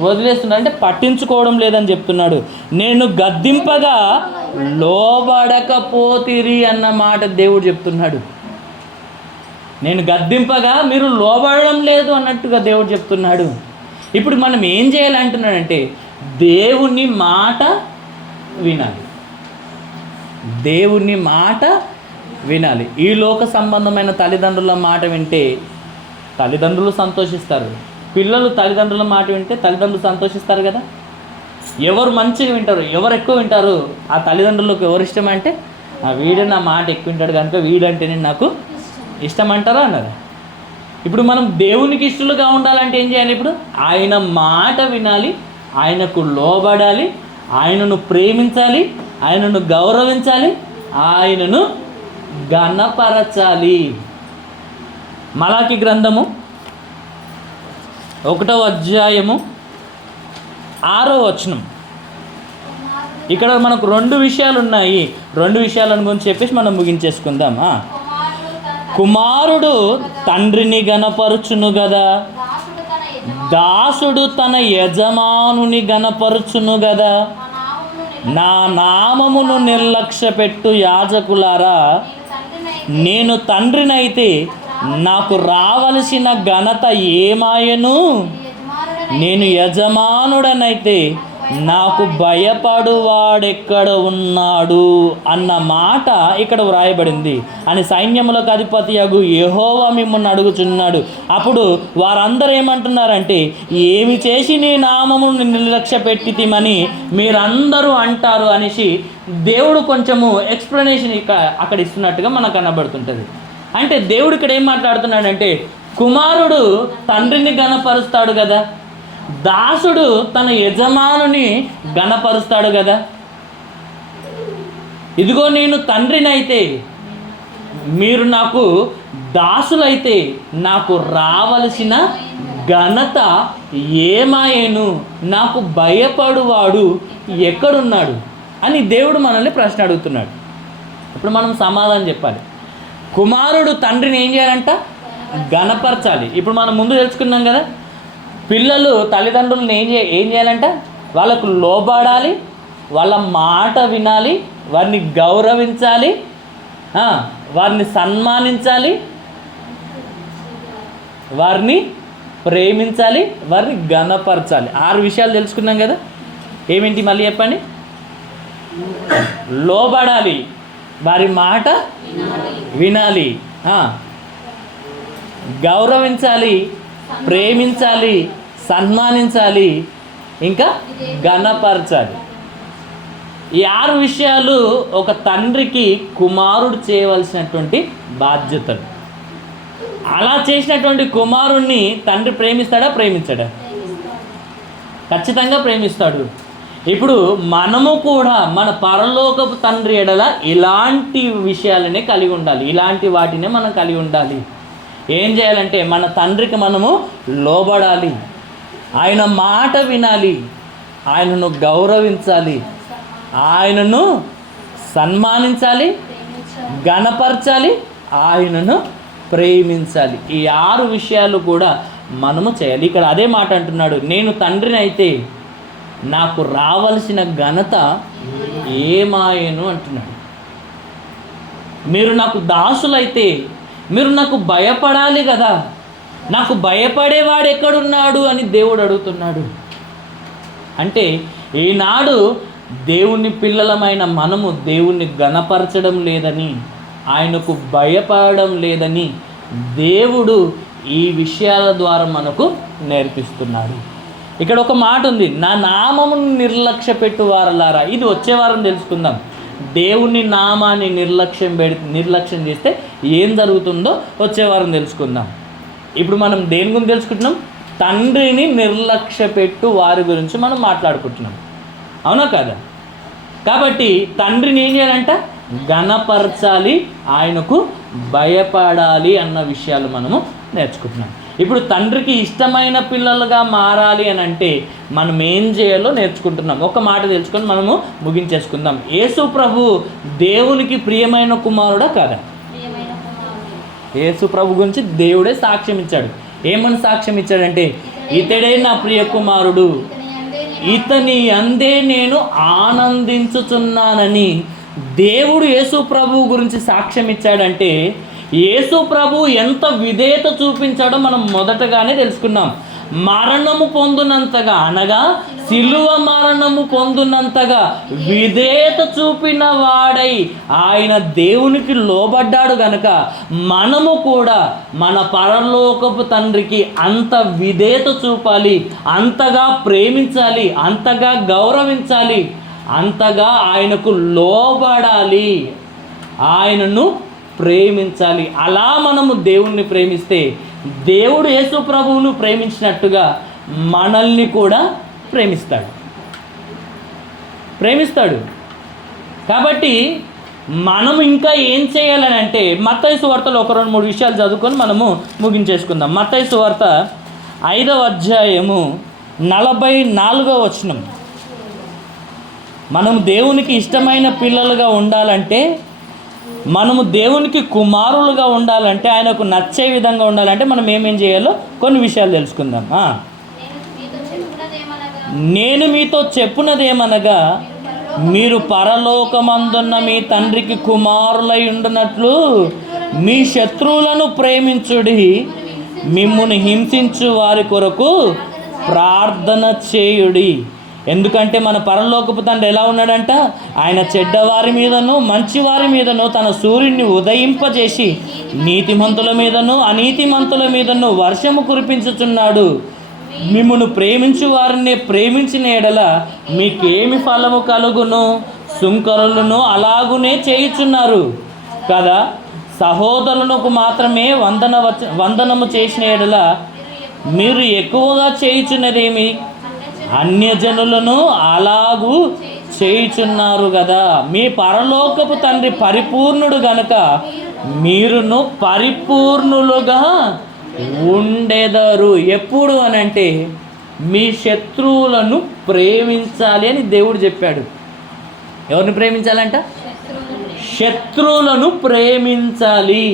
వదిలేస్తున్నారు, అంటే పట్టించుకోవడం లేదని చెప్తున్నాడు. నేను గద్దింపగా లోబడకపోతిరి అన్న మాట దేవుడు చెప్తున్నాడు. నేను గద్దింపగా మీరు లోబడడం లేదు అన్నట్టుగా దేవుడు చెప్తున్నాడు. ఇప్పుడు మనం ఏం చేయాలంటున్నాడంటే దేవుని మాట వినాలి, దేవుని మాట వినాలి. ఈ లోక సంబంధమైన తల్లిదండ్రుల మాట వింటే తల్లిదండ్రులు సంతోషిస్తారు, పిల్లలు తల్లిదండ్రుల మాట వింటే తల్లిదండ్రులు సంతోషిస్తారు కదా. ఎవరు మంచిగా వింటారు, ఎవరు ఎక్కువ వింటారు? ఆ తల్లిదండ్రులకు ఎవరు ఇష్టం అంటే వీడే నా మాట ఎక్కువ వింటాడు కనుక వీడంటేనే నాకు ఇష్టం అంటారా అన్నారు. ఇప్పుడు మనం దేవునికి ఇష్టలుగా ఉండాలంటే ఏం చేయాలి? ఇప్పుడు ఆయన మాట వినాలి, ఆయనకు లోబడాలి, ఆయనను ప్రేమించాలి, ఆయనను గౌరవించాలి, ఆయనను ఘనపరచాలి. మలాకి గ్రంథము 1వ అధ్యాయము 6వ వచనం. ఇక్కడ మనకు 2 విషయాలు ఉన్నాయి. 2 విషయాలను గురించి చెప్పేసి మనం ముగించేసుకుందాం. కుమారుడు తండ్రిని గణపరుచును గదా, దాసుడు తన యజమానుని గణపరుచును గదా. నా నామమును నిర్లక్ష్య పెట్టు యాజకులారా, నేను తండ్రినైతే నాకు రావలసిన ఘనత ఏమాయను? నేను యజమానుడనైతే నాకు భయపడువాడెక్కడ ఉన్నాడు అన్న మాట ఇక్కడ వ్రాయబడింది అని సైన్యములకు అధిపతియగు యెహోవా మిమ్మల్ని అడుగుచున్నాడు. అప్పుడు వారందరూ ఏమంటున్నారంటే, ఏమి చేసి నీ నామమును నిర్లక్ష్య పెట్టితిమని మీరందరూ అంటారు అనేసి దేవుడు కొంచెము ఎక్స్ప్లెనేషన్ అక్కడ ఇస్తున్నట్టుగా మనకు కనబడుతుంటుంది. అంటే దేవుడు ఇక్కడ ఏం మాట్లాడుతున్నాడంటే, కుమారుడు తండ్రిని ఘనపరుస్తాడు కదా, దాసుడు తన యజమానుని ఘనపరుస్తాడు కదా. ఇదిగో నేను తండ్రినైతే మీరు నాకు దాసులైతే నాకు రావలసిన ఘనత ఏమాయేను? నాకు భయపడువాడు ఎక్కడున్నాడు అని దేవుడు మనల్ని ప్రశ్న అడుగుతున్నాడు. ఇప్పుడు మనం సమాధానం చెప్పాలి. కుమారుడు తండ్రిని ఏం చేయాలంట? ఘనపరచాలి. ఇప్పుడు మనం ముందు తెలుసుకున్నాం కదా, పిల్లలు తల్లిదండ్రులను ఏం చేయాలంట? వాళ్ళకు లోబడాలి, వాళ్ళ మాట వినాలి, వారిని గౌరవించాలి, వారిని సన్మానించాలి, వారిని ప్రేమించాలి, వారిని ఘనపరచాలి. 6 విషయాలు తెలుసుకున్నాం కదా. ఏమిటి మళ్ళీ చెప్పండి? లోబడాలి, వారి మాట వినాలి, గౌరవించాలి, ప్రేమించాలి, సన్మానించాలి, ఇంకా ఘనపరచాలి. ఈ 6 విషయాలు ఒక తండ్రికి కుమారుడు చేయవలసినటువంటి బాధ్యతలు. అలా చేసినటువంటి కుమారుణ్ణి తండ్రి ప్రేమిస్తాడా? ప్రేమించాడా? ఖచ్చితంగా ప్రేమిస్తాడు. ఇప్పుడు మనము కూడా మన పరలోకపు తండ్రి ఎడల ఇలాంటి విషయాలనే కలిగి ఉండాలి, ఇలాంటి వాటినే మనం కలిగి ఉండాలి. ఏం చేయాలంటే మన తండ్రికి మనము లోబడాలి, ఆయన మాట వినాలి, ఆయనను గౌరవించాలి, ఆయనను సన్మానించాలి, ఘనపరచాలి, ఆయనను ప్రేమించాలి. ఈ 6 విషయాలు కూడా మనము చేయాలి. ఇక్కడ అదే మాట అంటున్నాడు, నేను తండ్రిని అయితే నాకు రావలసిన ఘనత ఏమాయను అంటున్నాడు. మీరు నాకు దాసులైతే మీరు నాకు భయపడాలి కదా, నాకు భయపడేవాడు ఎక్కడున్నాడు అని దేవుడు అడుగుతున్నాడు. అంటే ఈనాడు దేవుని పిల్లలమైన మనము దేవుణ్ణి ఘనపరచడం లేదని, ఆయనకు భయపడడం లేదని దేవుడు ఈ విషయాల ద్వారా మనకు నేర్పిస్తున్నాడు. ఇక్కడ ఒక మాట ఉంది, నా నామమును నిర్లక్ష్య పెట్టు వారలారా. ఇది వచ్చే వారం తెలుసుకుందాం. దేవుని నామాన్ని నిర్లక్ష్యం చేస్తే ఏం జరుగుతుందో వచ్చే వారం తెలుసుకుందాం. ఇప్పుడు మనం దేని గురించి తెలుసుకుంటున్నాం? తండ్రిని నిర్లక్ష్య పెట్టు వారి గురించి మనం మాట్లాడుకుంటున్నాం, అవునా కదా? కాబట్టి తండ్రిని ఏం చేయాలంట? ఘనపరచాలి, ఆయనకు భయపడాలి అన్న విషయాలు మనము నేర్చుకుంటున్నాం. ఇప్పుడు తండ్రికి ఇష్టమైన పిల్లలుగా మారాలి అని అంటే మనం ఏం చేయాలో నేర్చుకుంటున్నాం. ఒక మాట తెలుసుకొని మనము ముగించేసుకుందాం. యేసు ప్రభు దేవునికి ప్రియమైన కుమారుడా కాదా? యేసు ప్రభు గురించి దేవుడే సాక్ష్యం ఇచ్చాడు. ఏమని సాక్ష్యం ఇచ్చాడంటే, ఇతడే నా ప్రియ కుమారుడు, ఇతని అందే నేను ఆనందించుచున్నానని దేవుడు యేసు ప్రభు గురించి సాక్ష్యం ఇచ్చాడంటే యేసు ప్రభు ఎంత విధేయత చూపించాడో మనం మొదటగానే తెలుసుకున్నాం. మరణము పొందునంతగా, అనగా సిలువ మరణము పొందునంతగా విధేయత చూపిన వాడై ఆయన దేవునికి లోబడ్డాడు గనక మనము కూడా మన పరలోకపు తండ్రికి అంత విధేయత చూపాలి, అంతగా ప్రేమించాలి, అంతగా గౌరవించాలి, అంతగా ఆయనకు లోబడాలి, ఆయనను ప్రేమించాలి. అలా మనము దేవుణ్ణి ప్రేమిస్తే దేవుడు యేసు ప్రభువును ప్రేమించినట్టుగా మనల్ని కూడా ప్రేమిస్తాడు. కాబట్టి మనము ఇంకా ఏం చేయాలని అంటే మత్తయి సువార్తలో 1-2-3 విషయాలు చదువుకొని మనము ముగించేసుకుందాం. మత్తయి సువార్త 5వ అధ్యాయము 44వ వచనం. మనము దేవునికి ఇష్టమైన పిల్లలుగా ఉండాలంటే, మనము దేవునికి కుమారులుగా ఉండాలంటే, ఆయనకు నచ్చే విధంగా ఉండాలంటే మనం ఏమేం చేయాలో కొన్ని విషయాలు తెలుసుకుందాం. నేను మీతో చెప్పున్నదేమనగా, మీరు పరలోకమందున్న మీ తండ్రికి కుమారులై ఉండునట్లు మీ శత్రువులను ప్రేమించుడి, మిమ్మును హింసించు వారి కొరకు ప్రార్థన చేయుడి. ఎందుకంటే మన పరలోకపు తండ్రి ఎలా ఉన్నాడంట? ఆయన చెడ్డవారి మీదను మంచివారి మీదను తన సూర్యుడిని ఉదయింపజేసి నీతిమంతుల మీదను అనీతిమంతుల మీదను వర్షము కురిపించుచున్నాడు. మిమ్మును ప్రేమించు వారిని ప్రేమించిన ఎడల మీకేమి ఫలము కలుగును? సుంకరులను అలాగునే చేయుచున్నారు కదా. సహోదరులకు మాత్రమే వందనము చేసిన ఎడల మీరు ఎక్కువగా చేయుచున్నదేమి? అన్యజనులను అలాగూ చేయుచున్నారు కదా. మీ పరలోకపు తండ్రి పరిపూర్ణుడు గనక మీరును పరిపూర్ణులుగా ఉండెదరు. ఎప్పుడు అనంటే మీ శత్రువులను ప్రేమించాలి అని దేవుడు చెప్పాడు. ఎవరిని ప్రేమించాలంట? శత్రువులను ప్రేమించాలి.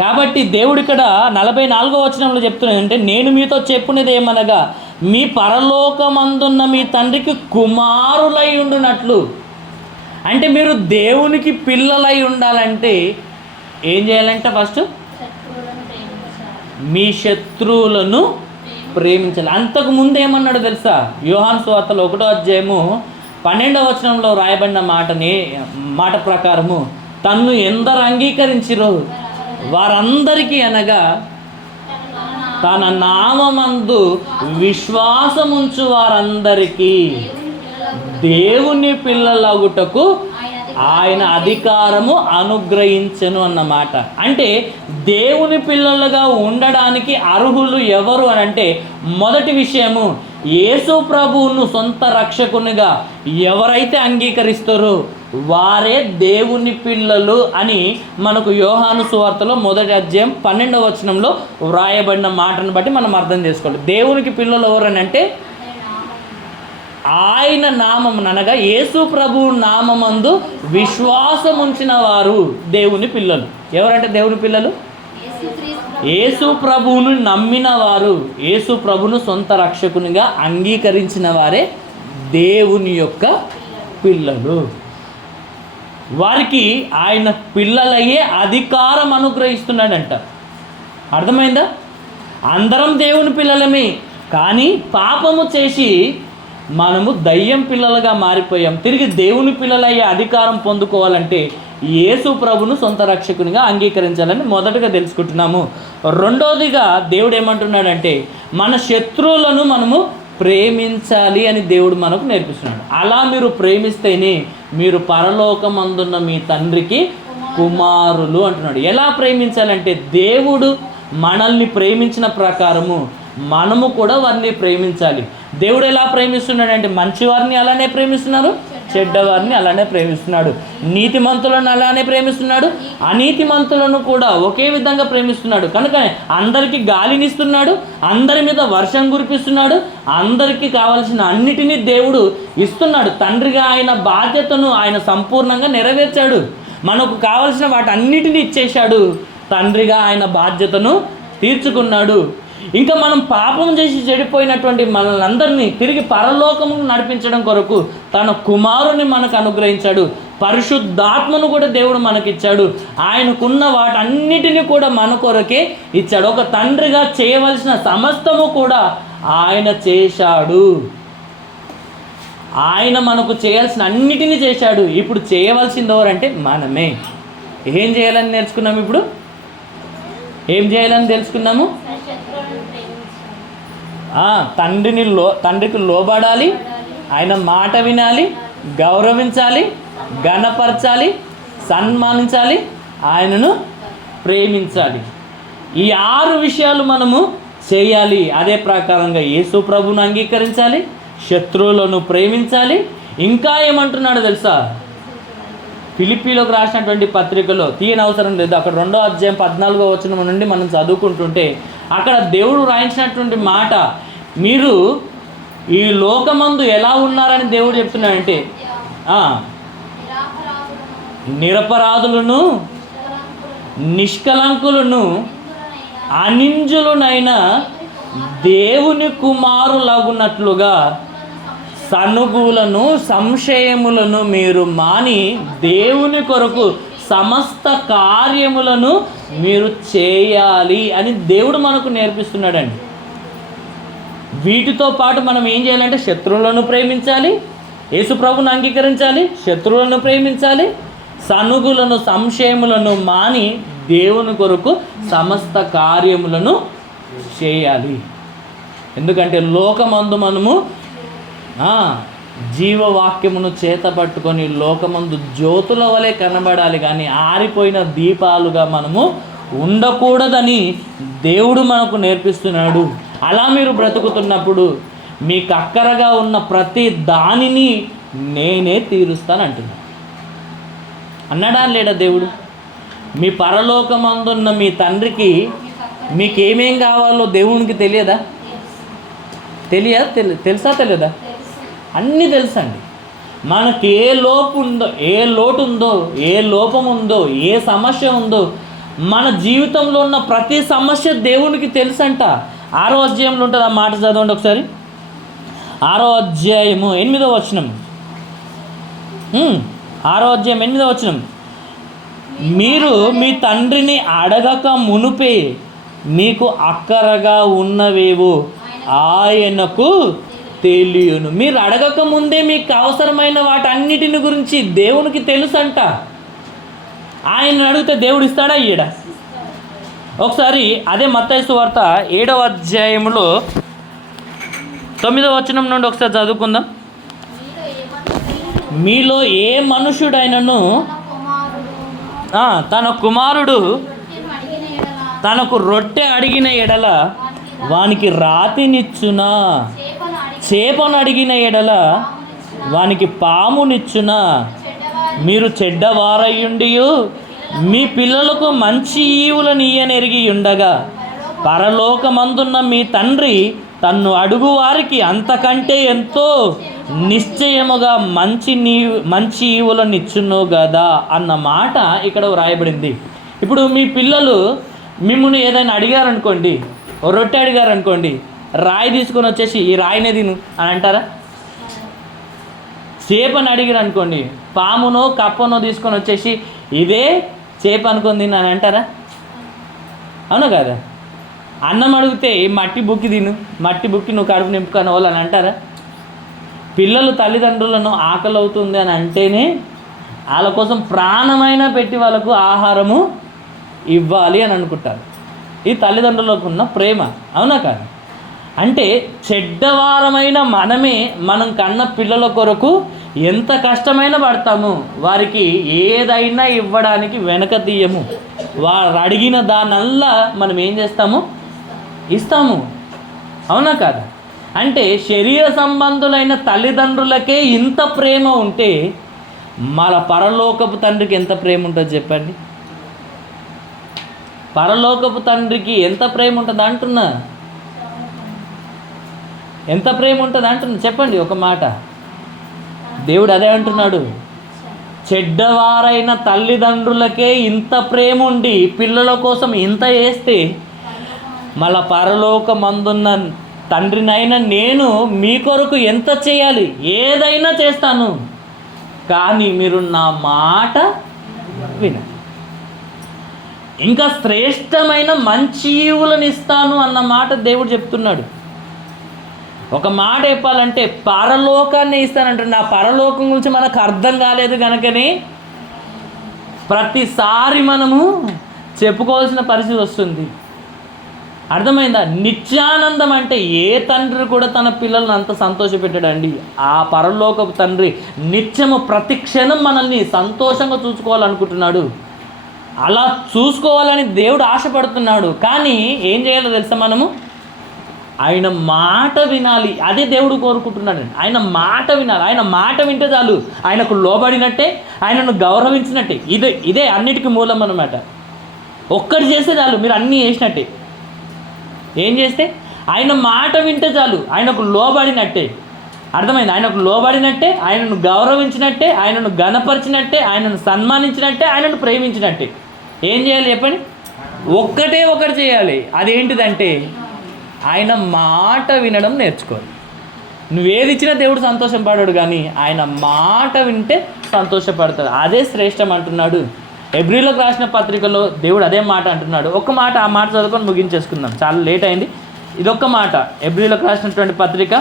కాబట్టి దేవుడు ఇక్కడ 44వ వచనంలో చెప్తున్నాడంటే, నేను మీతో చెప్పున్నది ఏమనగా మీ పరలోకమందున్న మీ తండ్రికి కుమారులై ఉండునట్లు. అంటే మీరు దేవునికి పిల్లలై ఉండాలంటే ఏం చేయాలంటే ఫస్ట్ మీ శత్రువులను ప్రేమించాలి. అంతకు ముందు ఏమన్నాడు తెలుసా? యోహాను సువార్తలో 1వ అధ్యాయము 12వ వచనంలో రాయబడిన మాట ప్రకారము తన్ను ఎందరు అంగీకరించిరో వారందరికీ, అనగా తన నామమందు విశ్వాసముంచు వారందరికీ దేవుని పిల్లలగుటకు ఆయన అధికారము అనుగ్రహించను అన్నమాట. అంటే దేవుని పిల్లలుగా ఉండడానికి అర్హులు ఎవరు అని అంటే, మొదటి విషయము, యేసు ప్రభువును సొంత రక్షకునిగా ఎవరైతే అంగీకరిస్తారో వారే దేవుని పిల్లలు అని మనకు యోహాను సువార్తలో 1:12 వ్రాయబడిన మాటను బట్టి మనం అర్థం చేసుకోవాలి. దేవునికి పిల్లలు ఎవరని అంటే, ఆయన నామం అనగా యేసు ప్రభువు నామమందు విశ్వాసం ఉంచిన వారు దేవుని పిల్లలు. ఎవరంటే దేవుని పిల్లలు? యేసు ప్రభువును నమ్మిన వారు, యేసు ప్రభువును సొంత రక్షకునిగా అంగీకరించిన వారే దేవుని యొక్క పిల్లలు. వారికి ఆయన పిల్లలయ్యే అధికారం అనుగ్రహిస్తున్నాడంట. అర్థమైందా? అందరం దేవుని పిల్లలమే, కానీ పాపము చేసి మనము దయ్యం పిల్లలుగా మారిపోయాం. తిరిగి దేవుని పిల్లలయ్యే అధికారం పొందుకోవాలంటే యేసు ప్రభును సొంత రక్షకునిగా అంగీకరించాలని మొదటగా తెలుసుకుంటున్నాము. రెండోదిగా దేవుడు ఏమంటున్నాడంటే, మన శత్రువులను మనము ప్రేమించాలి అని దేవుడు మనకు నేర్పిస్తున్నాడు. అలా మీరు ప్రేమిస్తేనే మీరు పరలోకమందున్న మీ తండ్రికి కుమారులు అంటున్నాడు. ఎలా ప్రేమించాలంటే, దేవుడు మనల్ని ప్రేమించిన ప్రకారము మనము కూడా వారిని ప్రేమించాలి. దేవుడు ఎలా ప్రేమిస్తున్నాడంటే, మంచివారిని అలానే ప్రేమిస్తున్నారు, చెడ్డవారిని అలానే ప్రేమిస్తున్నాడు. నీతిమంతులను అలానే ప్రేమిస్తున్నాడు, అనీతిమంతులను కూడా ఒకే విధంగా ప్రేమిస్తున్నాడు. కనుక అందరికీ గాలినిస్తున్నాడు, అందరి మీద వర్షం కురిపిస్తున్నాడు, అందరికీ కావాల్సిన అన్నిటినీ దేవుడు ఇస్తున్నాడు. తండ్రిగా ఆయన బాధ్యతను ఆయన సంపూర్ణంగా నెరవేర్చాడు. మనకు కావలసిన వాటన్నిటిని ఇచ్చేశాడు. తండ్రిగా ఆయన బాధ్యతను తీర్చుకున్నాడు. ఇంకా మనం పాపం చేసి చెడిపోయినటువంటి మనల్ని అందరినీ తిరిగి పరలోకమును నడిపించడం కొరకు తన కుమారుని మనకు అనుగ్రహించాడు. పరిశుద్ధాత్మను కూడా దేవుడు మనకిచ్చాడు. ఆయనకున్న వాటన్నిటిని కూడా మన కొరకే ఇచ్చాడు. ఒక తండ్రిగా చేయవలసిన సమస్తము కూడా ఆయన చేశాడు. ఆయన మనకు చేయాల్సిన అన్నిటినీ చేశాడు. ఇప్పుడు చేయవలసింది ఎవరంటే మనమే. ఏం చేయాలని నేర్చుకున్నాము? ఇప్పుడు ఏం చేయాలని తెలుసుకున్నాము? తండ్రికి లోబడాలి, ఆయన మాట వినాలి, గౌరవించాలి, ఘనపరచాలి, సన్మానించాలి, ఆయనను ప్రేమించాలి. ఈ 6 విషయాలు మనము చేయాలి. అదే ప్రకారంగా యేసు ప్రభువును అంగీకరించాలి, శత్రువులను ప్రేమించాలి. ఇంకా ఏమంటున్నాడు తెలుసా? ఫిలిప్పీలోకి రాసినటువంటి పత్రికలో తీయనవసరం లేదు, అక్కడ 2:14 నుండి మనం చదువుకుంటుంటే అక్కడ దేవుడు రాయించినటువంటి మాట, మీరు ఈ లోకమందు ఎలా ఉన్నారని దేవుడు చెప్తున్నాడంటే, నిరపరాధులను, నిష్కలంకులను, అనింజులనైన దేవుని కుమారులగునట్లుగా సనుగులను, సంశయములను మీరు మాని దేవుని కొరకు సమస్త కార్యములను మీరు చేయాలి అని దేవుడు మనకు నేర్పిస్తున్నాడండి. వీటితో పాటు మనం ఏం చేయాలంటే, శత్రువులను ప్రేమించాలి, యేసు ప్రభువును అంగీకరించాలి, శత్రువులను ప్రేమించాలి, సనుగులను, సంశయములను మాని దేవుని కొరకు సమస్త కార్యములను చేయాలి. ఎందుకంటే లోకమందు మనము జీవవాక్యమును చేతపట్టుకొని లోకమందు జ్యోతుల వలె కనబడాలి, కానీ ఆరిపోయిన దీపాలుగా మనము ఉండకూడదని దేవుడు మనకు నేర్పిస్తున్నాడు. అలా మీరు బ్రతుకుతున్నప్పుడు మీకు అక్కరగా ఉన్న ప్రతి దానిని నేనే తీరుస్తానంటున్నాను. అన్నాడా లేడా దేవుడు? మీ పరలోకమందున్న మీ తండ్రికి మీకేమేం కావాలో దేవునికి తెలియదా? తెలుసా తెలియదా? అన్నీ తెలుసండి. మనకి ఏ లోపు ఉందో, ఏ లోటు ఉందో, ఏ లోపం ఉందో, ఏ సమస్య ఉందో, మన జీవితంలో ఉన్న ప్రతి సమస్య దేవునికి తెలుసంట. 6వ అధ్యాయంలో ఉంటుంది, ఆ మాట చదవండి ఒకసారి. 6వ అధ్యాయము 8వ వచనం. 6వ అధ్యాయం 8వ వచనం. మీరు మీ తండ్రిని అడగక మునుపే మీకు అక్కరగా ఉన్నవేవో ఆయనకు తెలియను. మీరు అడగక ముందే మీకు అవసరమైన వాటన్నిటిని గురించి దేవునికి తెలుసంట. ఆయన అడిగితే దేవుడు ఇస్తాడా? ఇయ్యడా? ఒకసారి అదే మత్తయి సువార్త 7వ అధ్యాయంలో 9వ వచనం నుండి ఒకసారి చదువుకుందాం. మీలో ఏ మనుషుడైనను తన కుమారుడు తనకు రొట్టె అడిగిన ఎడల వానికి రాతినిచ్చునా, చేపను అడిగిన ఎడల వానికి పామునిచ్చునా? మీరు చెడ్డవారయ్యుండియు మీ పిల్లలకు మంచి ఈవులను ఇయ్యనెరిగి ఉండగా పరలోకమందున్న మీ తండ్రి తన్ను అడుగు వారికి అంతకంటే ఎంతో నిశ్చయముగా మంచి ఈవులను ఇచ్చును కదా అన్న మాట ఇక్కడ వ్రాయబడింది. ఇప్పుడు మీ పిల్లలు మిమ్మల్ని ఏదైనా అడిగారనుకోండి, రొట్టె అడిగారనుకోండి, రాయి తీసుకొని వచ్చేసి ఈ రాయినే తిను అని అంటారా? చేపను అడిగారు అనుకోండి, పామునో కప్పనో తీసుకొని వచ్చేసి ఇదే చేప అనుకొని తిను అని అంటారా? అవునా కదా? అన్నం అడిగితే మట్టి బుక్కి తిను, మట్టి బుక్కి నువ్వు కడుపు నింపుకొని వాళ్ళు అని అంటారా? పిల్లలు తల్లిదండ్రులను ఆకలి అవుతుంది అని అంటేనే వాళ్ళ కోసం ప్రాణమైనా పెట్టి వాళ్ళకు ఆహారము ఇవ్వాలి అని అనుకుంటారు. ఇది తల్లిదండ్రులకు ఉన్న ప్రేమ. అవునా కాదు? అంటే చెడ్డవారమైన మనమే మనం కన్న పిల్లల కొరకు ఎంత కష్టమైనా పడతాము, వారికి ఏదైనా ఇవ్వడానికి వెనక తీయము. వారు అడిగిన దానల్లా మనం ఏం చేస్తాము? ఇస్తాము. అవునా కాదు? అంటే శరీర సంబంధులైన తల్లిదండ్రులకే ఇంత ప్రేమ ఉంటే మన పరలోకపు తండ్రికి ఎంత ప్రేమ ఉంటుందో చెప్పండి. పరలోకపు తండ్రికి ఎంత ప్రేమ ఉంటుంది అంటున్నా? ఎంత ప్రేమ ఉంటుంది అంటున్నా? చెప్పండి ఒక మాట. దేవుడు అదే అంటున్నాడు. చెడ్డవారైన తల్లిదండ్రులకే ఇంత ప్రేమ ఉండి పిల్లల కోసం ఇంత చేస్తే మళ్ళా పరలోకమందున్న తండ్రినైనా నేను మీ కొరకు ఎంత చేయాలి? ఏదైనా చేస్తాను, కానీ మీరు నా మాట వినండి. ఇంకా శ్రేష్టమైన మంచి ఈవులను ఇస్తాను అన్న మాట దేవుడు చెప్తున్నాడు. ఒక మాట చెప్పాలంటే పరలోకాన్ని ఇస్తానంటే, నా పరలోకం గురించి మనకు అర్థం కాలేదు కనుకనే ప్రతిసారి మనము చెప్పుకోవాల్సిన పరిస్థితి వస్తుంది. అర్థమైందా? నిత్యానందం అంటే ఏ తండ్రి కూడా తన పిల్లలను అంత సంతోషపెట్టాడండి. ఆ పరలోకపు తండ్రి నిత్యము ప్రతి క్షణం మనల్ని సంతోషంగా చూసుకోవాలనుకుంటున్నాడు. అలా చూసుకోవాలని దేవుడు ఆశపడుతున్నాడు. కానీ ఏం చేయాలో తెలుసా? మనము ఆయన మాట వినాలి. అదే దేవుడు కోరుకుంటున్నాడు. ఆయన మాట వినాలి. ఆయన మాట వింటే చాలు, ఆయనకు లోబడినట్టే, ఆయనను గౌరవించినట్టే. ఇదే అన్నిటికీ మూలం అన్నమాట. ఒక్కటి చేస్తే చాలు, మీరు అన్నీ చేసినట్టే. ఏం చేస్తే? ఆయన మాట వింటే చాలు, ఆయనకు లోబడినట్టే. అర్థమైంది? ఆయనకు లోబడినట్టే, ఆయనను గౌరవించినట్టే, ఆయనను ఘనపరిచినట్టే, ఆయనను సన్మానించినట్టే, ఆయనను ప్రేమించినట్టే. ఏం చేయాలి చెప్పండి? ఒకటి చేయాలి. అదేంటిదంటే ఆయన మాట వినడం నేర్చుకోవాలి. నువ్వేది ఇచ్చినా దేవుడు సంతోషపడాడు, కానీ ఆయన మాట వింటే సంతోషపడతాడు. అదే శ్రేష్టం అంటున్నాడు. హెబ్రీలకు రాసిన పత్రికలో దేవుడు అదే మాట అంటున్నాడు. ఒక్క మాట, ఆ మాట చదువుకొని ముగించేసుకుందాం, చాలా లేట్ అయింది. ఇదొక్క మాట, హెబ్రీలకు రాసినటువంటి పత్రిక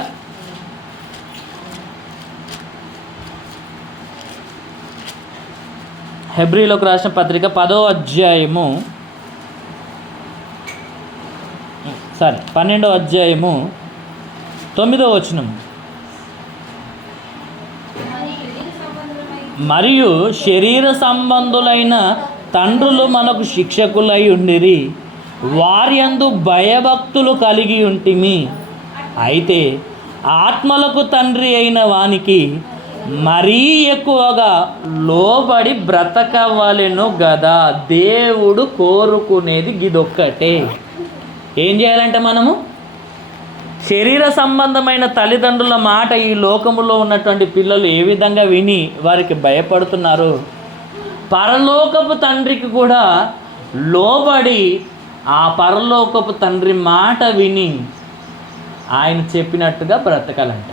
హెబ్రీలకు రాసిన పత్రిక 10వ అధ్యాయము 12వ అధ్యాయము 9వ వచనం. మరియు శరీర సంబంధులైన తండ్రులు మనకు శిక్షకులై ఉండిరి, వారి యందు భయభక్తులు కలిగి ఉంటిమి. అయితే ఆత్మలకు తండ్రి అయిన వానికి మరీ ఎక్కువగా లోబడి బ్రతకవలెను గదా. దేవుడు కోరుకునేది గిదొక్కటే. ఏం చేయాలంటే మనము శరీర సంబంధమైన తల్లిదండ్రుల మాట ఈ లోకములో ఉన్నటువంటి పిల్లలు ఏ విధంగా విని వారికి భయపడుతున్నారు, పరలోకపు తండ్రికి కూడా లోబడి ఆ పరలోకపు తండ్రి మాట విని ఆయన చెప్పినట్టుగా బ్రతకాలంట.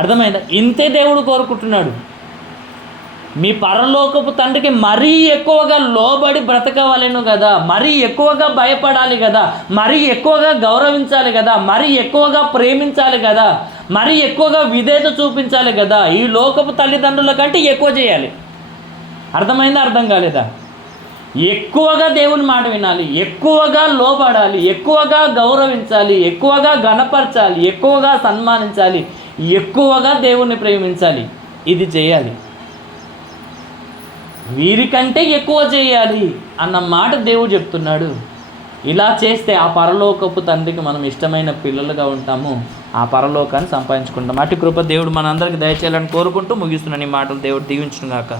అర్థమైందా? ఇంతే దేవుడు కోరుకుంటున్నాడు. మీ పరలోకపు తండ్రికి మరీ ఎక్కువగా లోబడి బ్రతకవలెను కదా, మరీ ఎక్కువగా భయపడాలి కదా, మరీ ఎక్కువగా గౌరవించాలి కదా, మరీ ఎక్కువగా ప్రేమించాలి కదా, మరీ ఎక్కువగా విధేయత చూపించాలి కదా. ఈ లోకపు తల్లిదండ్రుల కంటే ఎక్కువ చేయాలి. అర్థమైందా? అర్థం కాలేదా? ఎక్కువగా దేవుని మాట వినాలి, ఎక్కువగా లోబడాలి, ఎక్కువగా గౌరవించాలి, ఎక్కువగా ఘనపరచాలి, ఎక్కువగా సన్మానించాలి. ఎక్కువగా దేవుణ్ణి ప్రేమించాలి, ఇది చేయాలి, వీరికంటే ఎక్కువ చేయాలి అన్న మాట దేవుడు చెప్తున్నాడు. ఇలా చేస్తే ఆ పరలోకపు తండ్రికి మనం ఇష్టమైన పిల్లలుగా ఉంటాము, ఆ పరలోకాన్ని సంపాదించుకుంటాం. అటు కృప దేవుడు మనందరికీ దయచేయాలని కోరుకుంటూ ముగిస్తున్నాను ఈ మాటలు. దేవుడు దీవించును గాక.